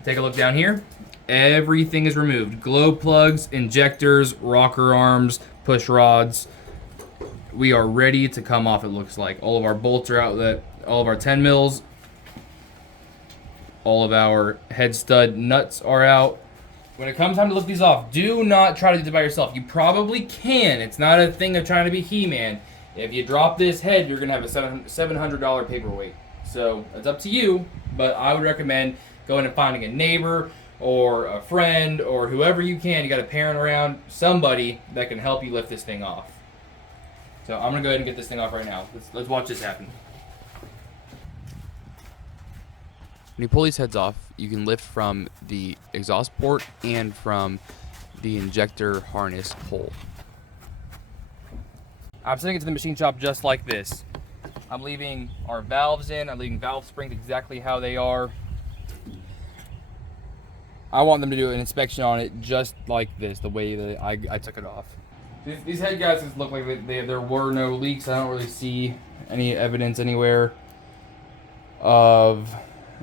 Take a look down here. Everything is removed. Glow plugs, injectors, rocker arms, push rods. We are ready to come off, it looks like. All of our bolts are out, all of our 10 mils. All of our head stud nuts are out. When it comes time to lift these off, do not try to do it by yourself. You probably can. It's not a thing of trying to be He-Man. If you drop this head, you're going to have a $700 paperweight. So it's up to you, but I would recommend going and finding a neighbor or a friend or whoever you can. You got a parent around, somebody that can help you lift this thing off. So I'm going to go ahead and get this thing off right now. Let's watch this happen. When you pull these heads off, you can lift from the exhaust port and from the injector harness hole. I'm sending it to the machine shop just like this. I'm leaving our valves in. I'm leaving valve springs exactly how they are. I want them to do an inspection on it just like this, the way that I took it off. These head gaskets look like there were no leaks. I don't really see any evidence anywhere of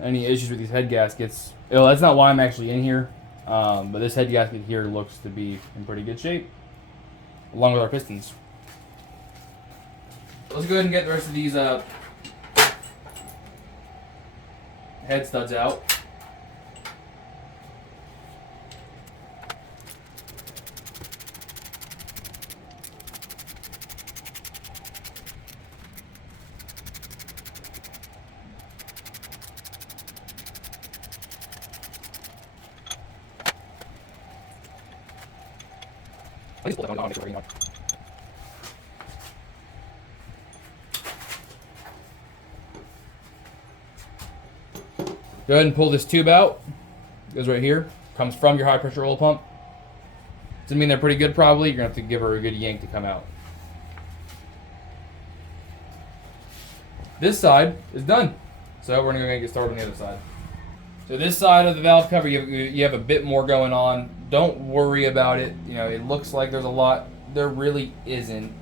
any issues with these head gaskets. That's not why I'm actually in here, but this head gasket here looks to be in pretty good shape, along with our pistons. Let's go ahead and get the rest of these head studs out. Go ahead and pull this tube out. It goes right here. Comes from your high pressure oil pump. Doesn't mean they're pretty good probably. You're gonna have to give her a good yank to come out. This side is done. So we're gonna get started on the other side. So this side of the valve cover, you have a bit more going on. Don't worry about it. You know, it looks like there's a lot. There really isn't.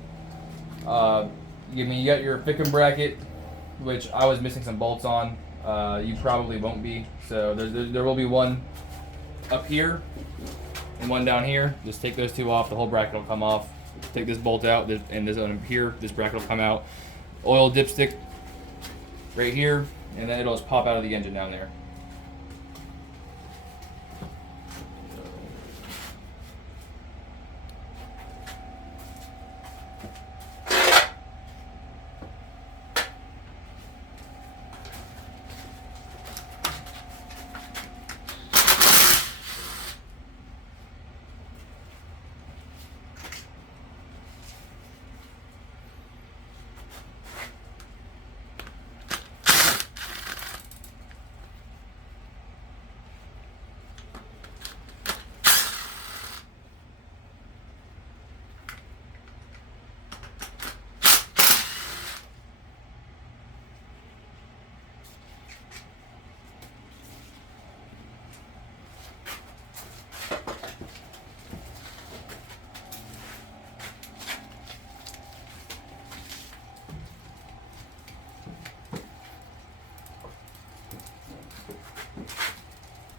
You got your Fickum bracket, which I was missing some bolts on. You probably won't be. So there will be one up here and one down here. Just take those two off. The whole bracket will come off. Take this bolt out, and this one up here. This bracket will come out. Oil dipstick right here, and then it'll just pop out of the engine down there.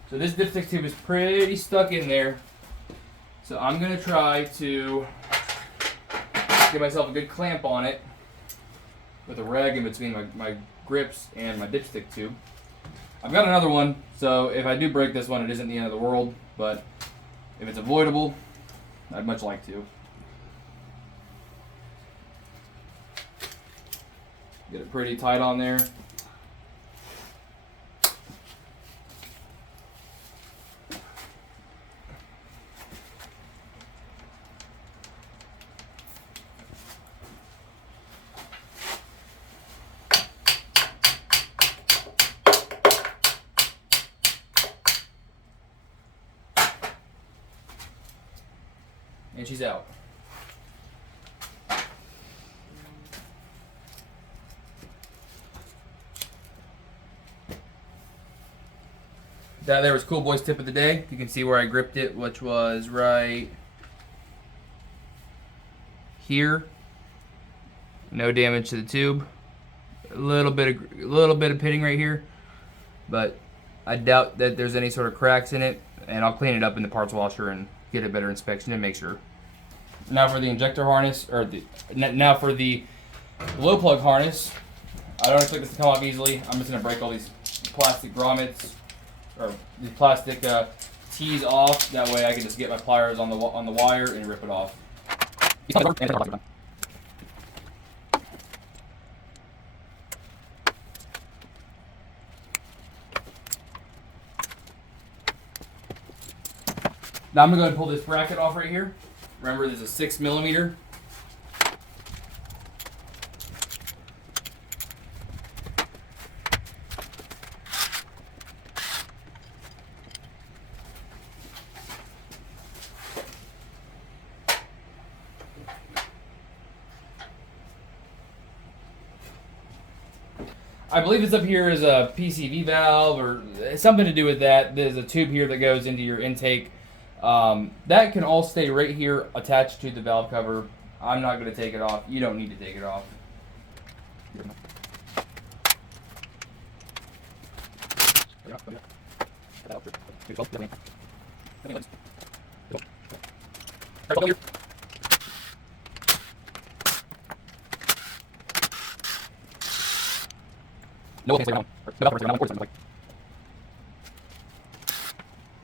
So this dipstick tube is pretty stuck in there. So I'm going to try to get myself a good clamp on it with a rag in between my grips and my dipstick tube. I've got another one, so if I do break this one, it isn't the end of the world, but if it's avoidable, I'd much like to. Get it pretty tight on there. And she's out. That there was Cool Boy's tip of the day. You can see where I gripped it, which was right here. No damage to the tube. A little bit of pitting right here, but I doubt that there's any sort of cracks in it. And I'll clean it up in the parts washer and get a better inspection and make sure. Now for the injector harness, or now for the glow plug harness. I don't expect this to come off easily. I'm just gonna break all these plastic grommets or these plastic tees off. That way I can just get my pliers on the wire and rip it off. Now I'm gonna go ahead and pull this bracket off right here. Remember, this is 6mm. I believe this up here is a PCV valve or something to do with that. There's a tube here that goes into your intake. That can all stay right here attached to the valve cover. I'm not going to take it off. You don't need to take it off.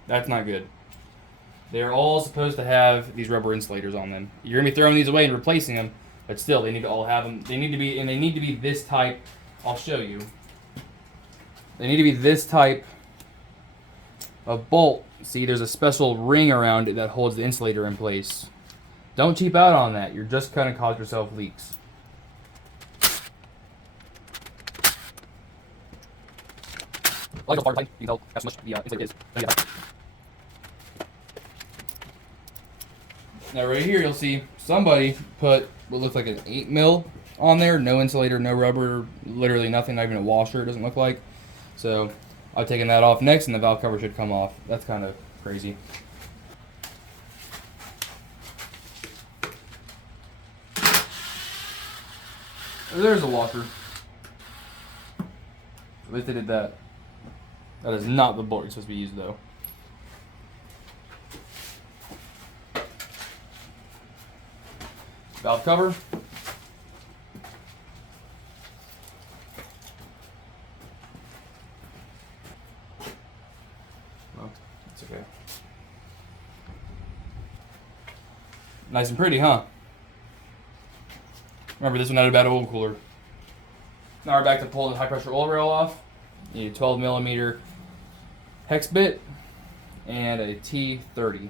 That's not good. They're all supposed to have these rubber insulators on them. You're gonna be throwing these away and replacing them, but still, they need to all have them. They need to be this type. I'll show you. They need to be this type of bolt. See, there's a special ring around it that holds the insulator in place. Don't cheap out on that. You're just gonna cause yourself leaks. Now right here you'll see somebody put what looks like an 8mm on there. No insulator, no rubber, literally nothing, not even a washer it doesn't look like. So I've taken that off next and the valve cover should come off. That's kind of crazy. There's a washer. At least they did that. That is not the bolt you're supposed to be used though. Valve cover. Well, it's okay. Nice and pretty, huh? Remember, this one had a bad oil cooler. Now we're back to pull the high pressure oil rail off. You need a 12mm hex bit and a T30.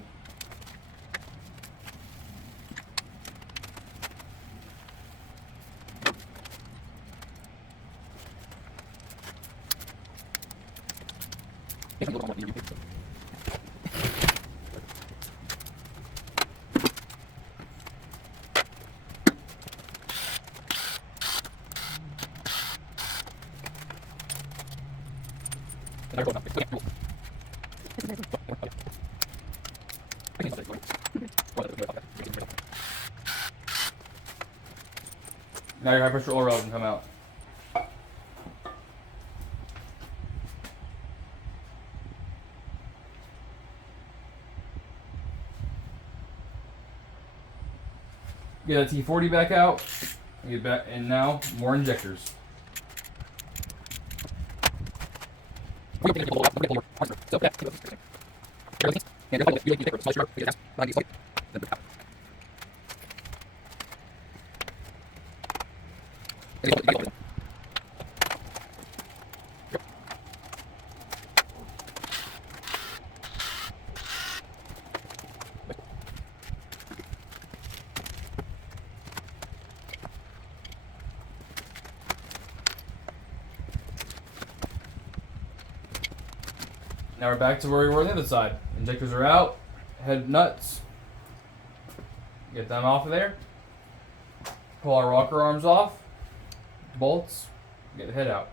Now your high pressure oil rail can come out. Get a T40 back out. Get back, and now more injectors. Now we're back to where we were on the other side. Injectors are out. Head nuts. Get them off of there. Pull our rocker arms off. Bolts. Get the head out.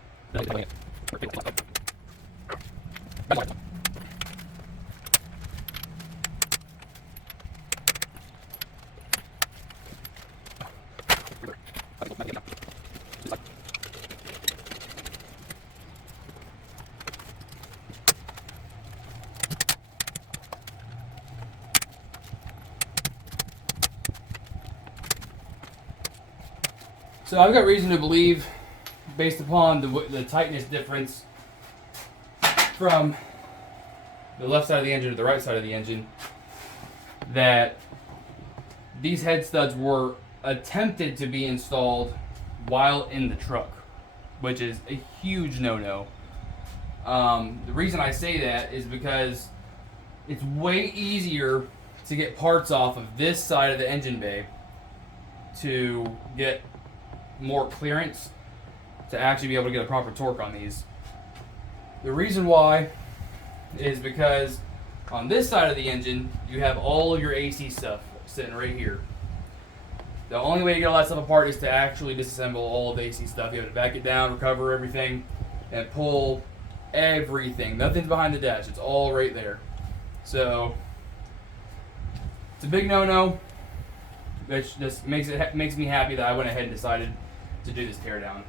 So I've got reason to believe, based upon the tightness difference from the left side of the engine to the right side of the engine, that these head studs were attempted to be installed while in the truck, which is a huge no-no. The reason I say that is because it's way easier to get parts off of this side of the engine bay to get more clearance to actually be able to get a proper torque on these. The reason why is because on this side of the engine you have all of your AC stuff sitting right here. The only way to get all that stuff apart is to actually disassemble all of the AC stuff. You have to back it down, recover everything, and pull everything. Nothing's behind the dash. It's all right there. So it's a big no-no, which just makes me happy that I went ahead and decided to do this teardown.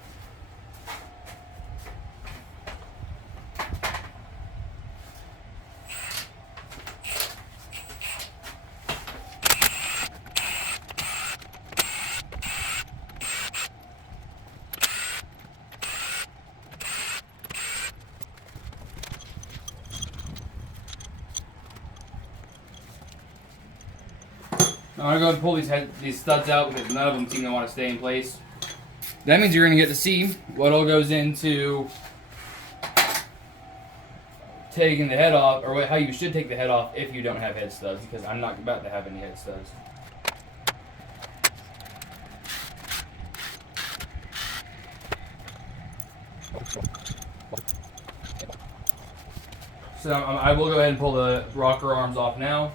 I'm gonna go and pull these studs out because none of them seem to want to stay in place. That means you're gonna get to see what all goes into taking the head off, or how you should take the head off if you don't have head studs, because I'm not about to have any head studs. So I will go ahead and pull the rocker arms off now.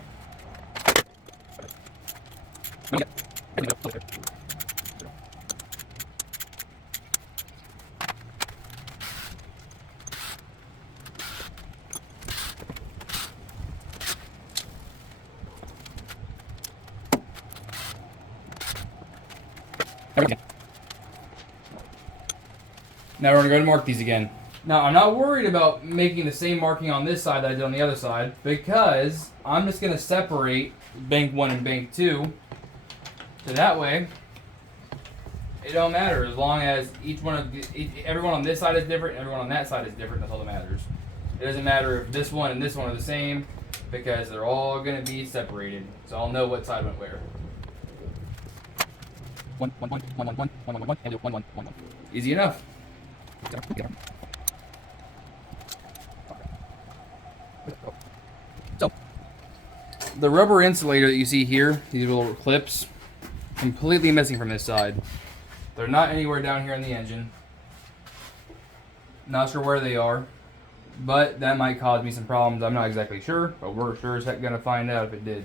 Now we're going to go and mark these again. Now I'm not worried about making the same marking on this side that I did on the other side, because I'm just going to separate bank 1 and bank 2. So that way, it don't matter as long as everyone on this side is different, everyone on that side is different. That's all that matters. It doesn't matter if this one and this one are the same, because they're all going to be separated. So I'll know what side went where. 1 1 1 1 1 1 1 1 1 and 1 1 1 1. Easy enough. So the rubber insulator that you see here, these little clips, completely missing from this side. They're not anywhere down here in the engine. Not sure where they are, but that might cause me some problems. I'm not exactly sure, but we're sure as heck gonna find out if it did.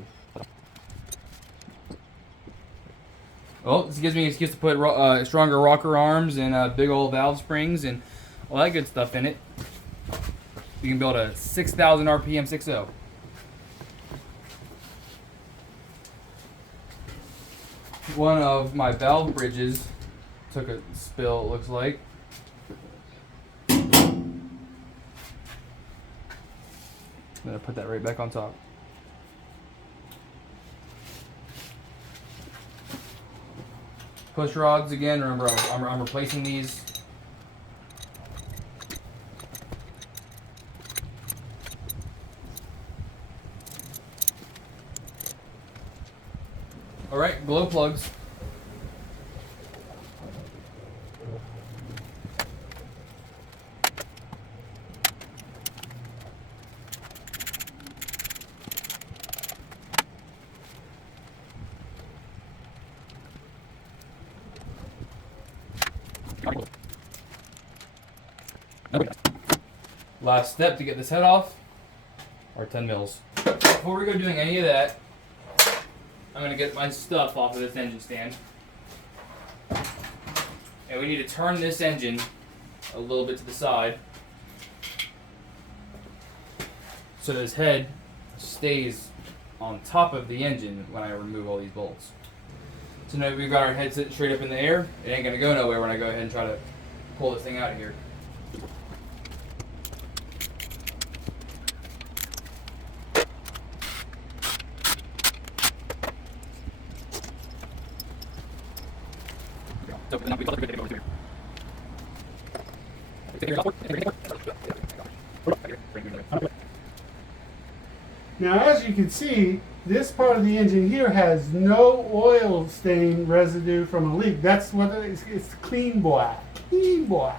Well, this gives me an excuse to put stronger rocker arms and big old valve springs and all that good stuff in it. You can build a 6,000 RPM 6.0. One of my valve bridges took a spill, it looks like. I'm gonna put that right back on top. Push rods again. Remember, I'm replacing these. All right, glow plugs. Last step to get this head off are 10 mils. Before we go doing any of that, I'm going to get my stuff off of this engine stand. And we need to turn this engine a little bit to the side so this head stays on top of the engine when I remove all these bolts. So now we've got our head sitting straight up in the air. It ain't going to go nowhere when I go ahead and try to pull this thing out of here. Now, as you can see, this part of the engine here has no oil stain residue from a leak. That's what it is. It's clean, boy. Clean, boy.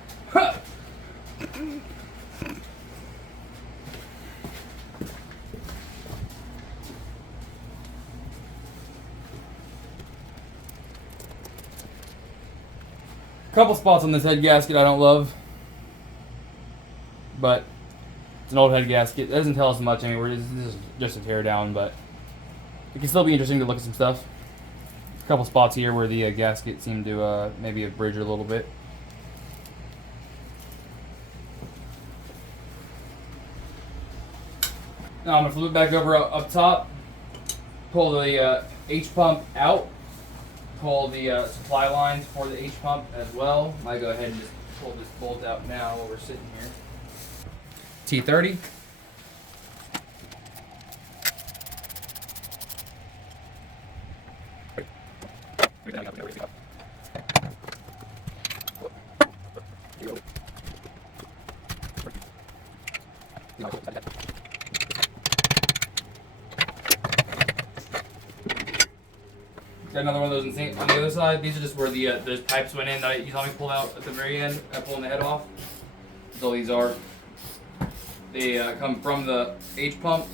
Couple spots on this head gasket I don't love, but it's an old head gasket. That doesn't tell us much anyway. This is just a teardown, but it can still be interesting to look at some stuff. A couple spots here where the gasket seemed to maybe have bridged a little bit. Now I'm going to flip it back over up top, pull the H pump out, pull the supply lines for the H pump as well. I go ahead and just pull this bolt out now while we're sitting here. T30. Got another one of those on the other side. These are just where the those pipes went in that you saw me pull out at the very end, pulling the head off. That's all these are. They come from the H pump.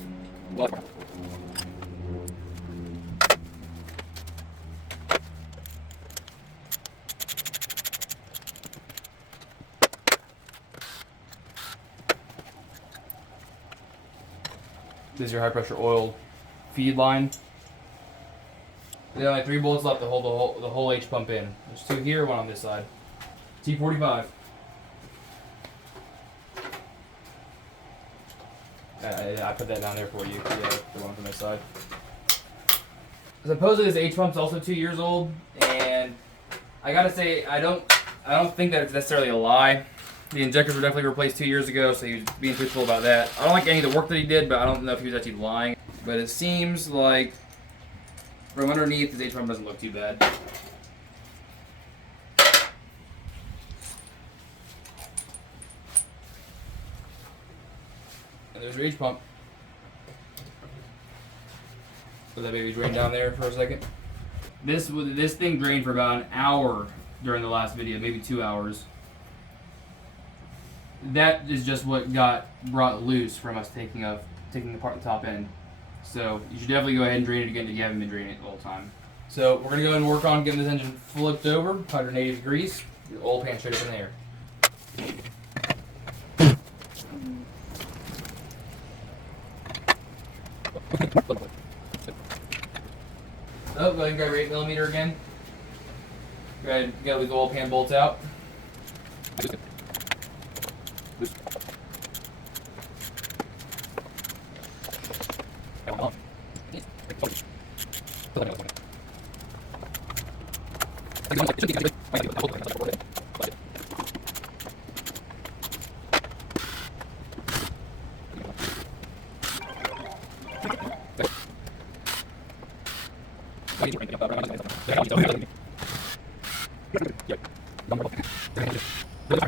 This is your high pressure oil feed line. There are only 3 bolts left to hold the whole H pump in. There's 2 here, 1 on this side. T45. I put that down there for you. Yeah, the one from this side. Supposedly this H pump's also 2 years old, and I gotta say I don't think that it's necessarily a lie. The injectors were definitely replaced 2 years ago, so he was being truthful about that. I don't like any of the work that he did, but I don't know if he was actually lying. But it seems like from underneath, this H pump doesn't look too bad. And there's your H pump. Let that baby drain down there for a second. This thing drained for about an hour during the last video, maybe 2 hours. That is just what got brought loose from us taking apart the top end. So you should definitely go ahead and drain it again if you haven't been draining it the whole time. So we're gonna go and work on getting this engine flipped over, 180 degrees. The oil pan straight up in the air. Oh, go ahead and grab your 8mm again. Go ahead and get the oil pan bolts out. That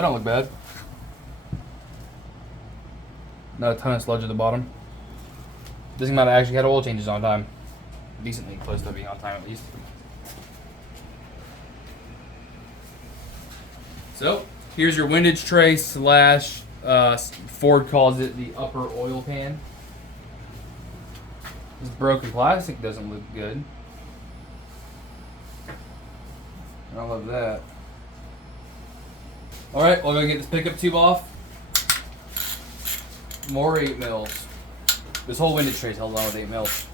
don't look bad. Not a ton of sludge at the bottom. This might have actually had oil changes on time. Decently close to being on time at least. So, here's your windage tray slash, Ford calls it the upper oil pan. This broken plastic doesn't look good. I love that. Alright, we'll go get this pickup tube off. More 8 mils. This whole windage tray is held on with 8 mils.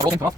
Rolling off.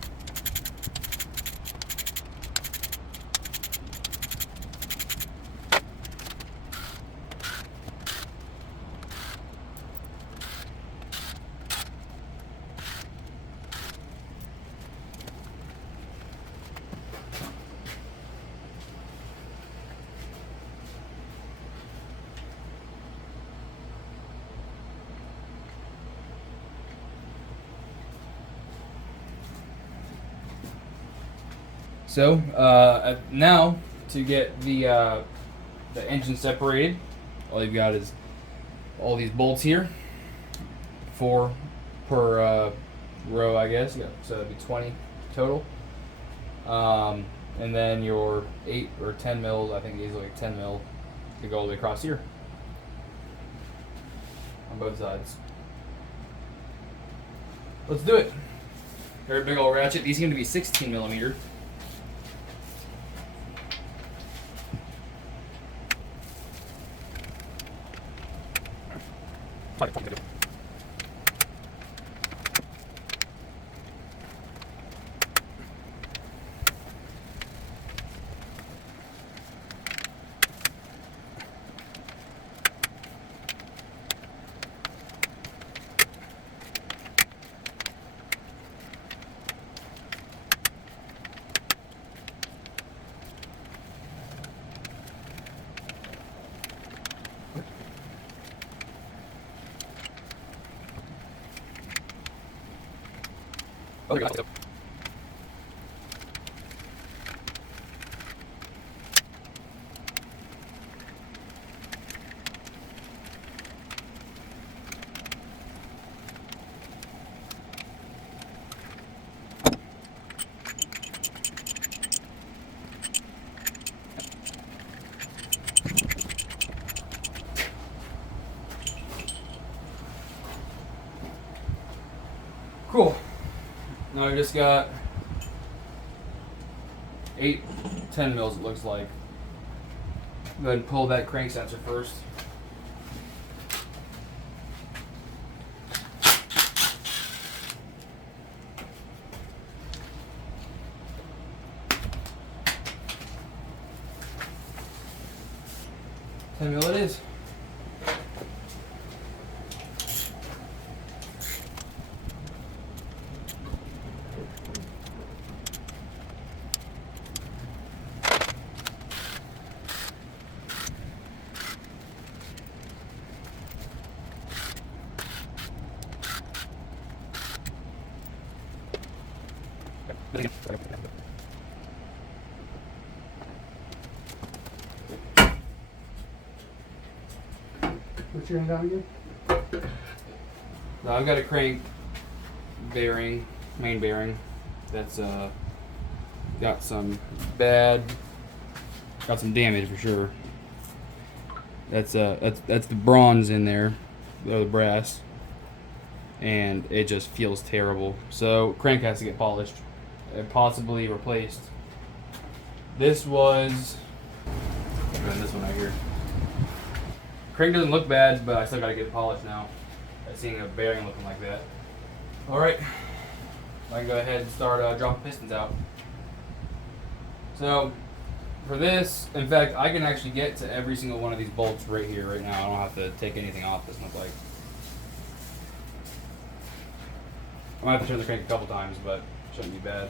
So now to get the engine separated, all you've got is all these bolts here, 4 per row, I guess. Yeah, so that'd be 20 total. And then your 8 or 10 mils, I think easily 10 mil, to go all the way across here on both sides. Let's do it. Very big old ratchet. These seem to be 16 millimeter. Oh, you're not. Cool. Now I just got 8, 10 mils, it looks like. Go ahead and pull that crank sensor first. $10 it is. What's your end on again? Now I've got a crank bearing, main bearing, that's got some damage for sure. That's the bronze in there, or the brass, and it just feels terrible. So crank has to get polished and possibly replaced. This was this one right here. Crank doesn't look bad, but I still gotta get it polished now. I'm seeing a bearing looking like that. Alright, I can go ahead and start dropping pistons out. So, for this, in fact, I can actually get to every single one of these bolts right here, right now. I don't have to take anything off, doesn't look like. I might have to turn the crank a couple times, but shouldn't be bad.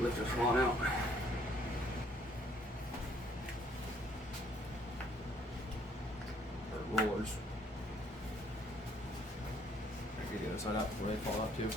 Lifter's falling out. Or rollers. I get the other side out before they fall out too.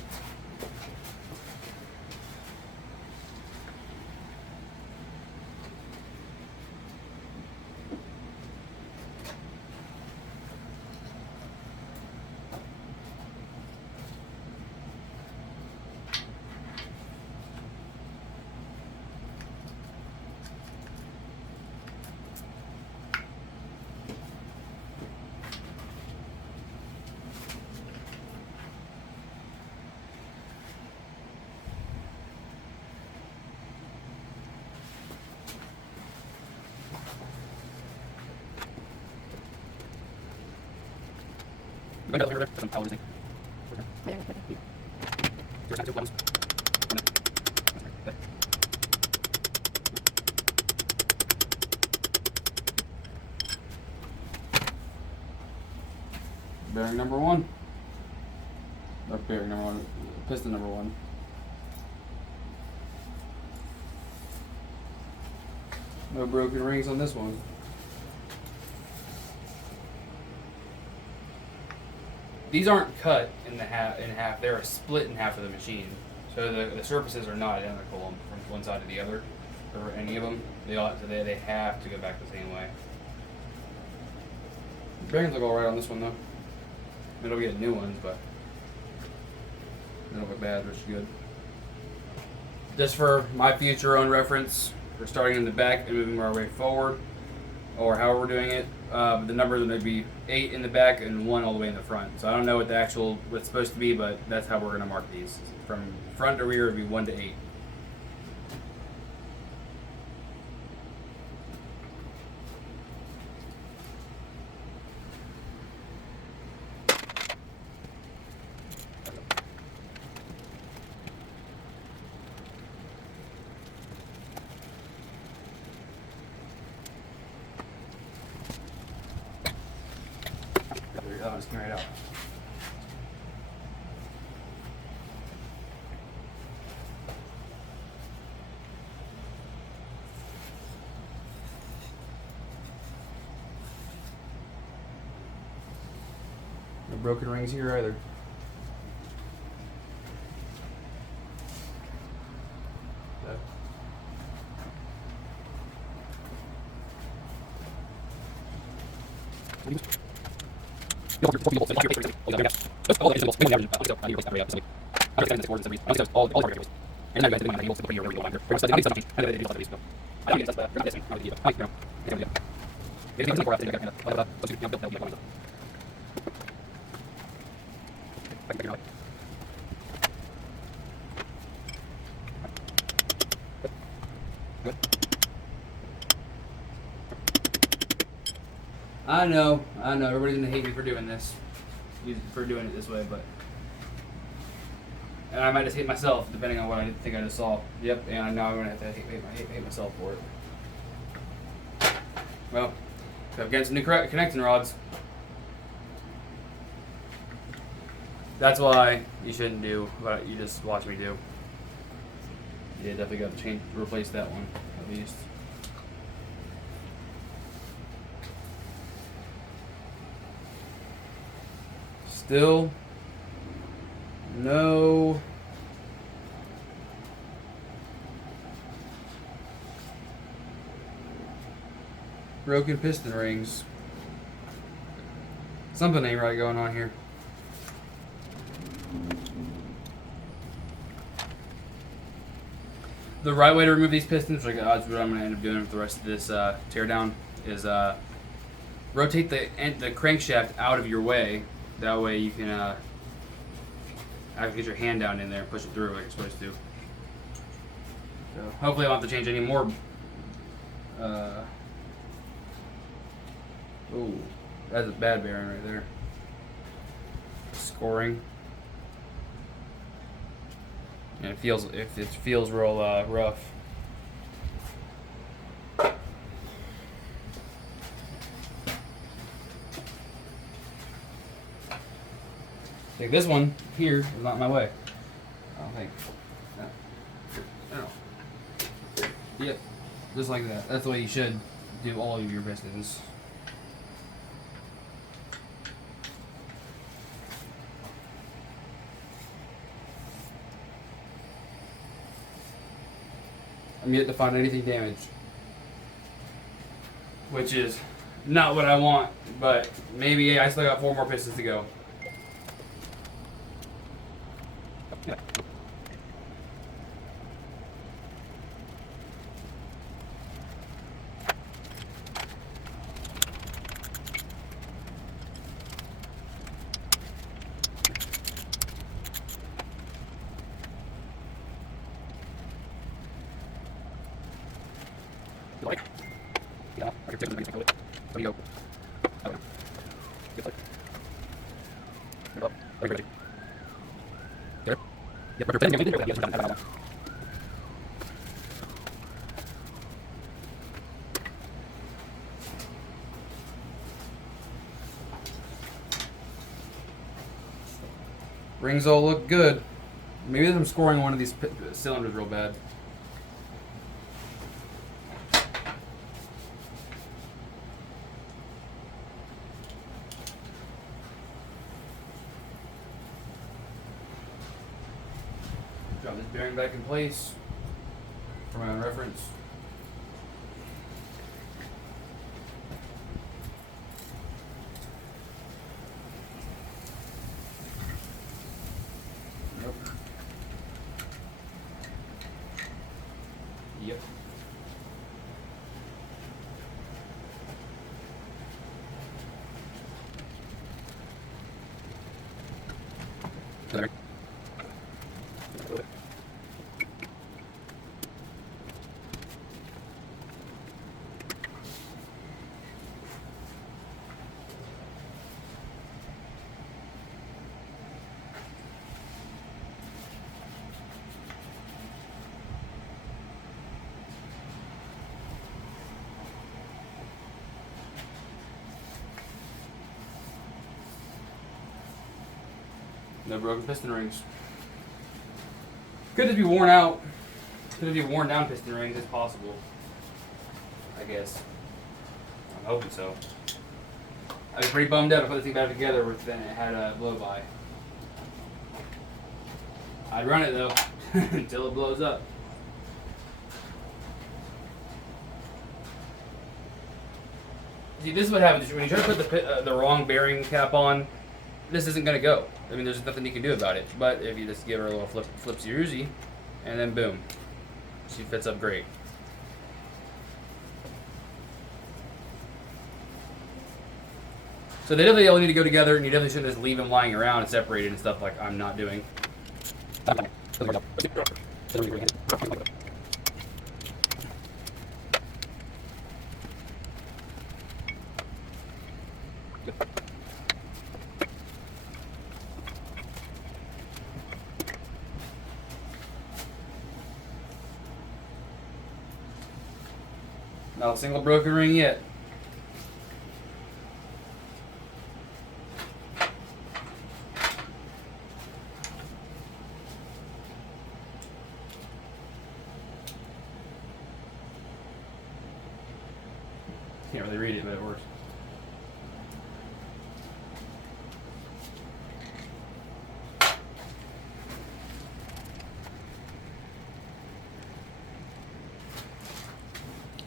Bearing number one. Or bearing number one. Piston number one. No broken rings on this one. These aren't cut in half. They're split in half of the machine. So the surfaces are not identical from one side to the other, or any of them. They have to go back the same way. The bearings look all right on this one though. It'll get new ones, but they don't look bad, which is good. Just for my future own reference, we're starting in the back and moving our way forward, or how we're doing it. The numbers are going to be 8 in the back and 1 all the way in the front. So I don't know what what's supposed to be, but that's how we're going to mark these. From front to rear, it'd be 1 to 8. Just right out. No broken rings here either. I know. Everybody's gonna hate me for doing this, for doing it this way, but and I might just hate myself depending on what I think I just saw. Yep, and now I'm gonna have to hate myself for it. Well, I've got some new connecting rods. That's why you shouldn't do what you just watch me do. Yeah, definitely got to replace that one at least. Still no broken piston rings. Something ain't right going on here. The right way to remove these pistons, like that's what I'm going to end up doing with the rest of this teardown, is rotate the crankshaft out of your way. That way you can actually get your hand down in there and push it through like it's supposed to. So hopefully I don't have to change any more. Oh, that's a bad bearing right there. Scoring. And it feels real rough. Like this one here is not in my way. I don't think. No. Yep. Just like that. That's the way you should do all of your pistons. I'm yet to find anything damaged, which is not what I want, but maybe I still got 4 more pistons to go. Yeah. Rings all look good. Maybe I'm scoring one of these cylinders real bad. Drop this bearing back in place for my own reference. Nope. Yep. There. No broken piston rings. Could just be worn out. Could be worn down piston rings. It's possible. I guess. I'm hoping so. I was pretty bummed out to put this thing back together with then it had a blow by. I'd run it though until it blows up. See, this is what happens when you try to put the wrong bearing cap on. This isn't gonna go. I mean, there's nothing you can do about it. But if you just give her a little flipsy-roozy, and then boom, she fits up great. So they definitely all need to go together, and you definitely shouldn't just leave them lying around and separated and stuff like I'm not doing. Not a single broken ring yet. Can't really read it, but it works.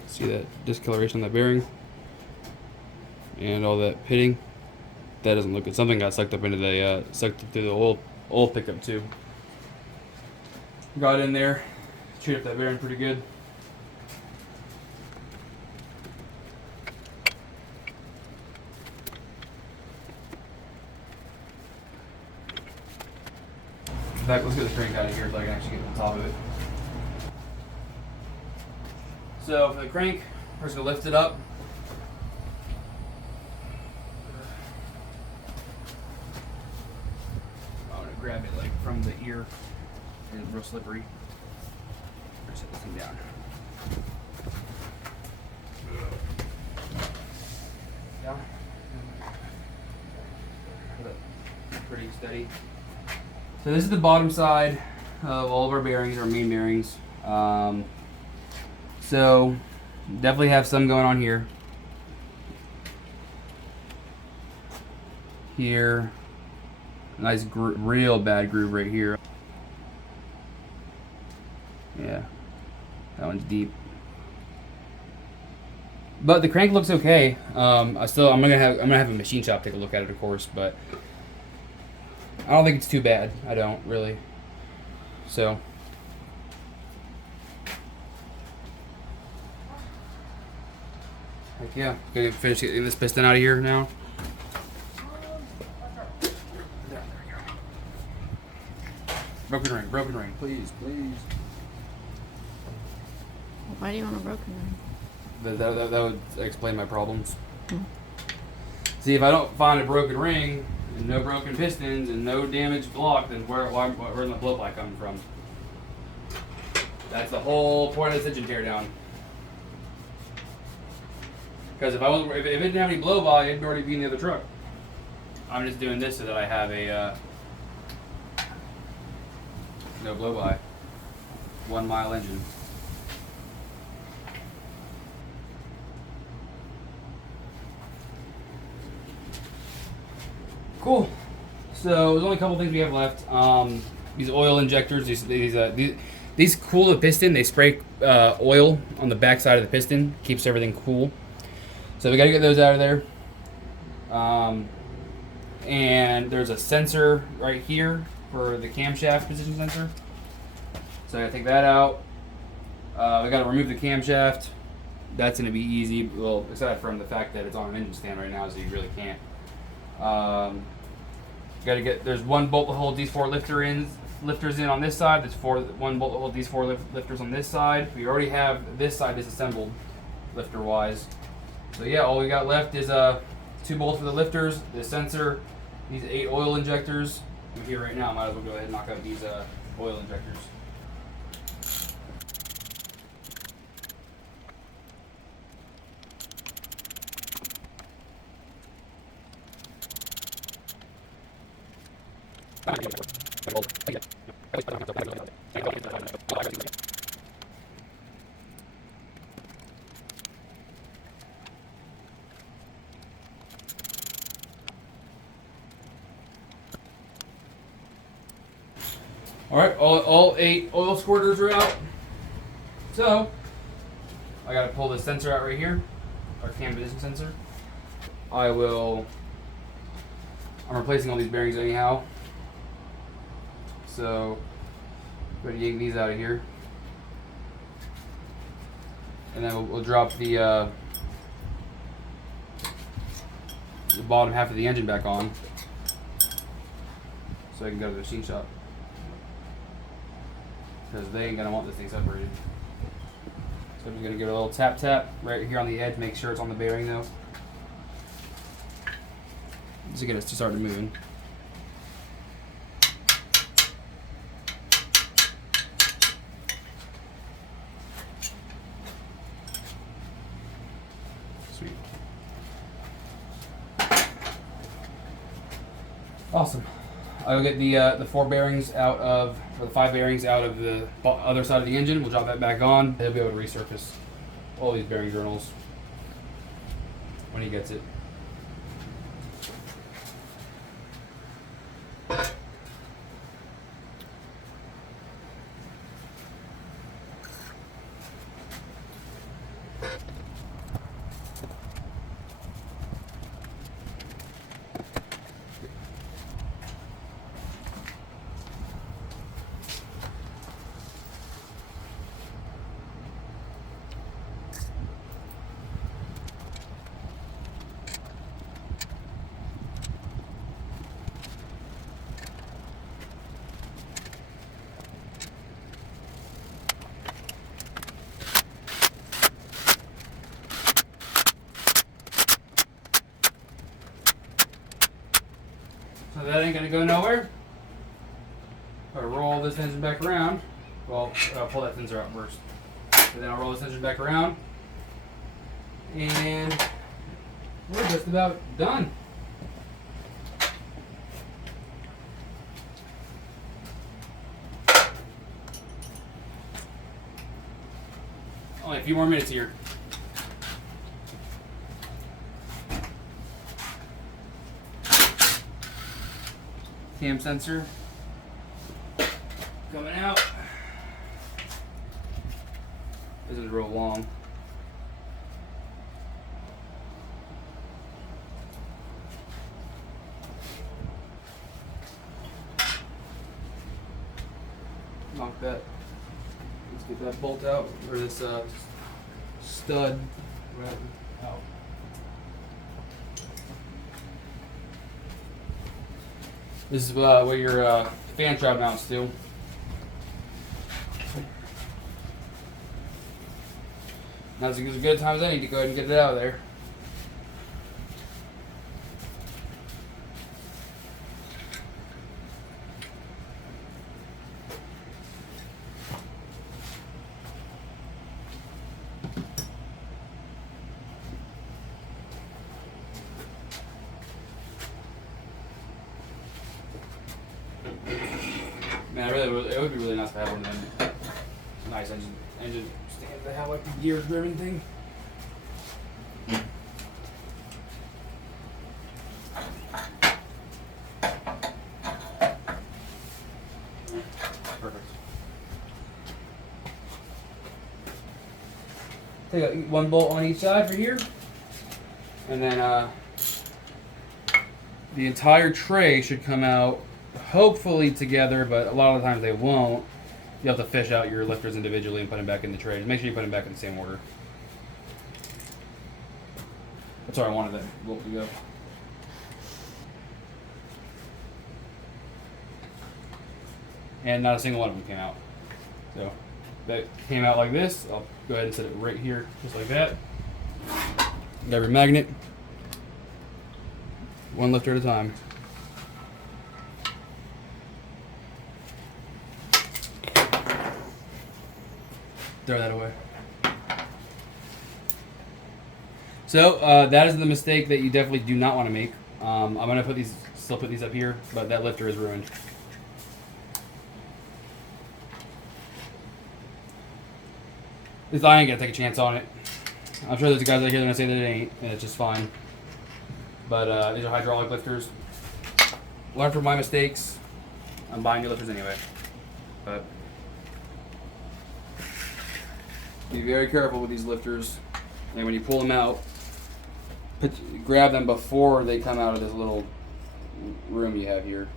See that discoloration on that bearing and all that pitting? That doesn't look good. Something got sucked up into the sucked through the oil pickup too. Got in there, treated that bearing pretty good. In fact, let's get the crank out of here so I can actually get to the top of it. So for the crank, we're just gonna lift it up. I'm gonna grab it like from the ear. It's real slippery. Set this thing down. Yeah. Pretty steady. So this is the bottom side of all of our bearings, our main bearings. So definitely have some going on here. Here, nice real bad groove right here. Yeah, that one's deep. But the crank looks okay. I'm gonna have a machine shop take a look at it, of course, but I don't think it's too bad. I don't really. So. Heck yeah, gonna finish getting this piston out of here now. There we go. Broken ring, please. Why do you want a broken ring? That would explain my problems. See, if I don't find a broken ring, and no broken pistons, and no damaged block, then where's the blow pipe coming from? That's the whole point of this engine teardown. Because if it didn't have any blow by, it'd already be in the other truck. I'm just doing this so that I have a no blow by, 1 mile engine. Cool. So there's only a couple things we have left. These oil injectors. These cool the piston. They spray oil on the back side of the piston. Keeps everything cool. So we got to get those out of there. And there's a sensor right here for the camshaft position sensor. So I got to take that out. We got to remove the camshaft. That's going to be easy. Well, aside from the fact that it's on an engine stand right now, so you really can't. There's one bolt to hold these 4 lifters in on this side. There's one bolt to hold these 4 lifters on this side. We already have this side disassembled lifter wise. So yeah, all we got left is 2 bolts for the lifters, the sensor, these 8 oil injectors. I'm here right now. Might as well go ahead and knock out these oil injectors. Alright, all 8 oil squirters are out. So, I gotta pull the sensor out right here, our cam position sensor. I'm replacing all these bearings anyhow. So, go ahead and yank these out of here. And then we'll drop the bottom half of the engine back on. So I can go to the machine shop. Because they ain't gonna want this thing separated. So I'm just gonna give it a little tap right here on the edge, make sure it's on the bearing though. Just to get it started moving. Sweet. Awesome. I'll get the 4 bearings out of, or the 5 bearings out of the other side of the engine. We'll drop that back on. He'll be able to resurface all these bearing journals when he gets it. So that ain't gonna go nowhere. I'll roll this engine back around. Well, I'll pull that sensor out first. And then I'll roll this engine back around. And we're just about done. Only a few more minutes here. Cam sensor coming out. This is real long. Knock that. Let's get that bolt out, or this stud right out. This is where your fan shroud mounts to. Now's as good a time as any to go ahead and get it out of there. Man, it would be really nice to have one of them. Nice engine stand to have like the gear driven thing. Perfect. Take one bolt on each side for here, and then the entire tray should come out hopefully together, but a lot of the times they won't. You have to fish out your lifters individually and put them back in the tray. Just make sure you put them back in the same order. That's where I wanted that bolt to go. And not a single one of them came out. So that came out like this. I'll go ahead and set it right here, just like that. Grab your magnet. One lifter at a time. Throw that away. So that is the mistake that you definitely do not want to make. I'm gonna still put these up here, but that lifter is ruined. This I ain't gonna take a chance on it. I'm sure there's guys out here that are gonna say that it ain't, and it's just fine. But these are hydraulic lifters. Learn from my mistakes. I'm buying new lifters anyway. But be very careful with these lifters, and when you pull them out, grab them before they come out of this little room you have here.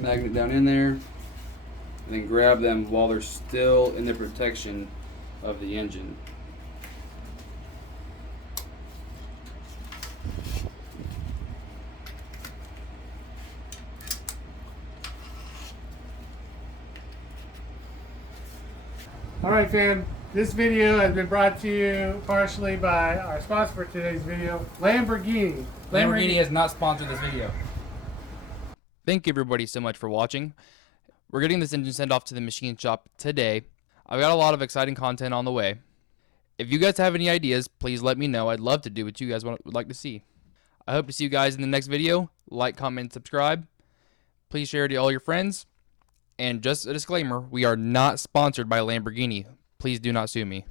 Magnet down in there, and then grab them while they're still in the protection of the engine. All right, fam. This video has been brought to you partially by our sponsor for today's video, Lamborghini. Lamborghini has not sponsored this video. Thank you everybody so much for watching. We're getting this engine sent off to the machine shop today. I've got a lot of exciting content on the way. If you guys have any ideas, please let me know. I'd love to do what you guys would like to see. I hope to see you guys in the next video. Like, comment, subscribe. Please share it to all your friends. And just a disclaimer, we are not sponsored by Lamborghini. Please do not sue me.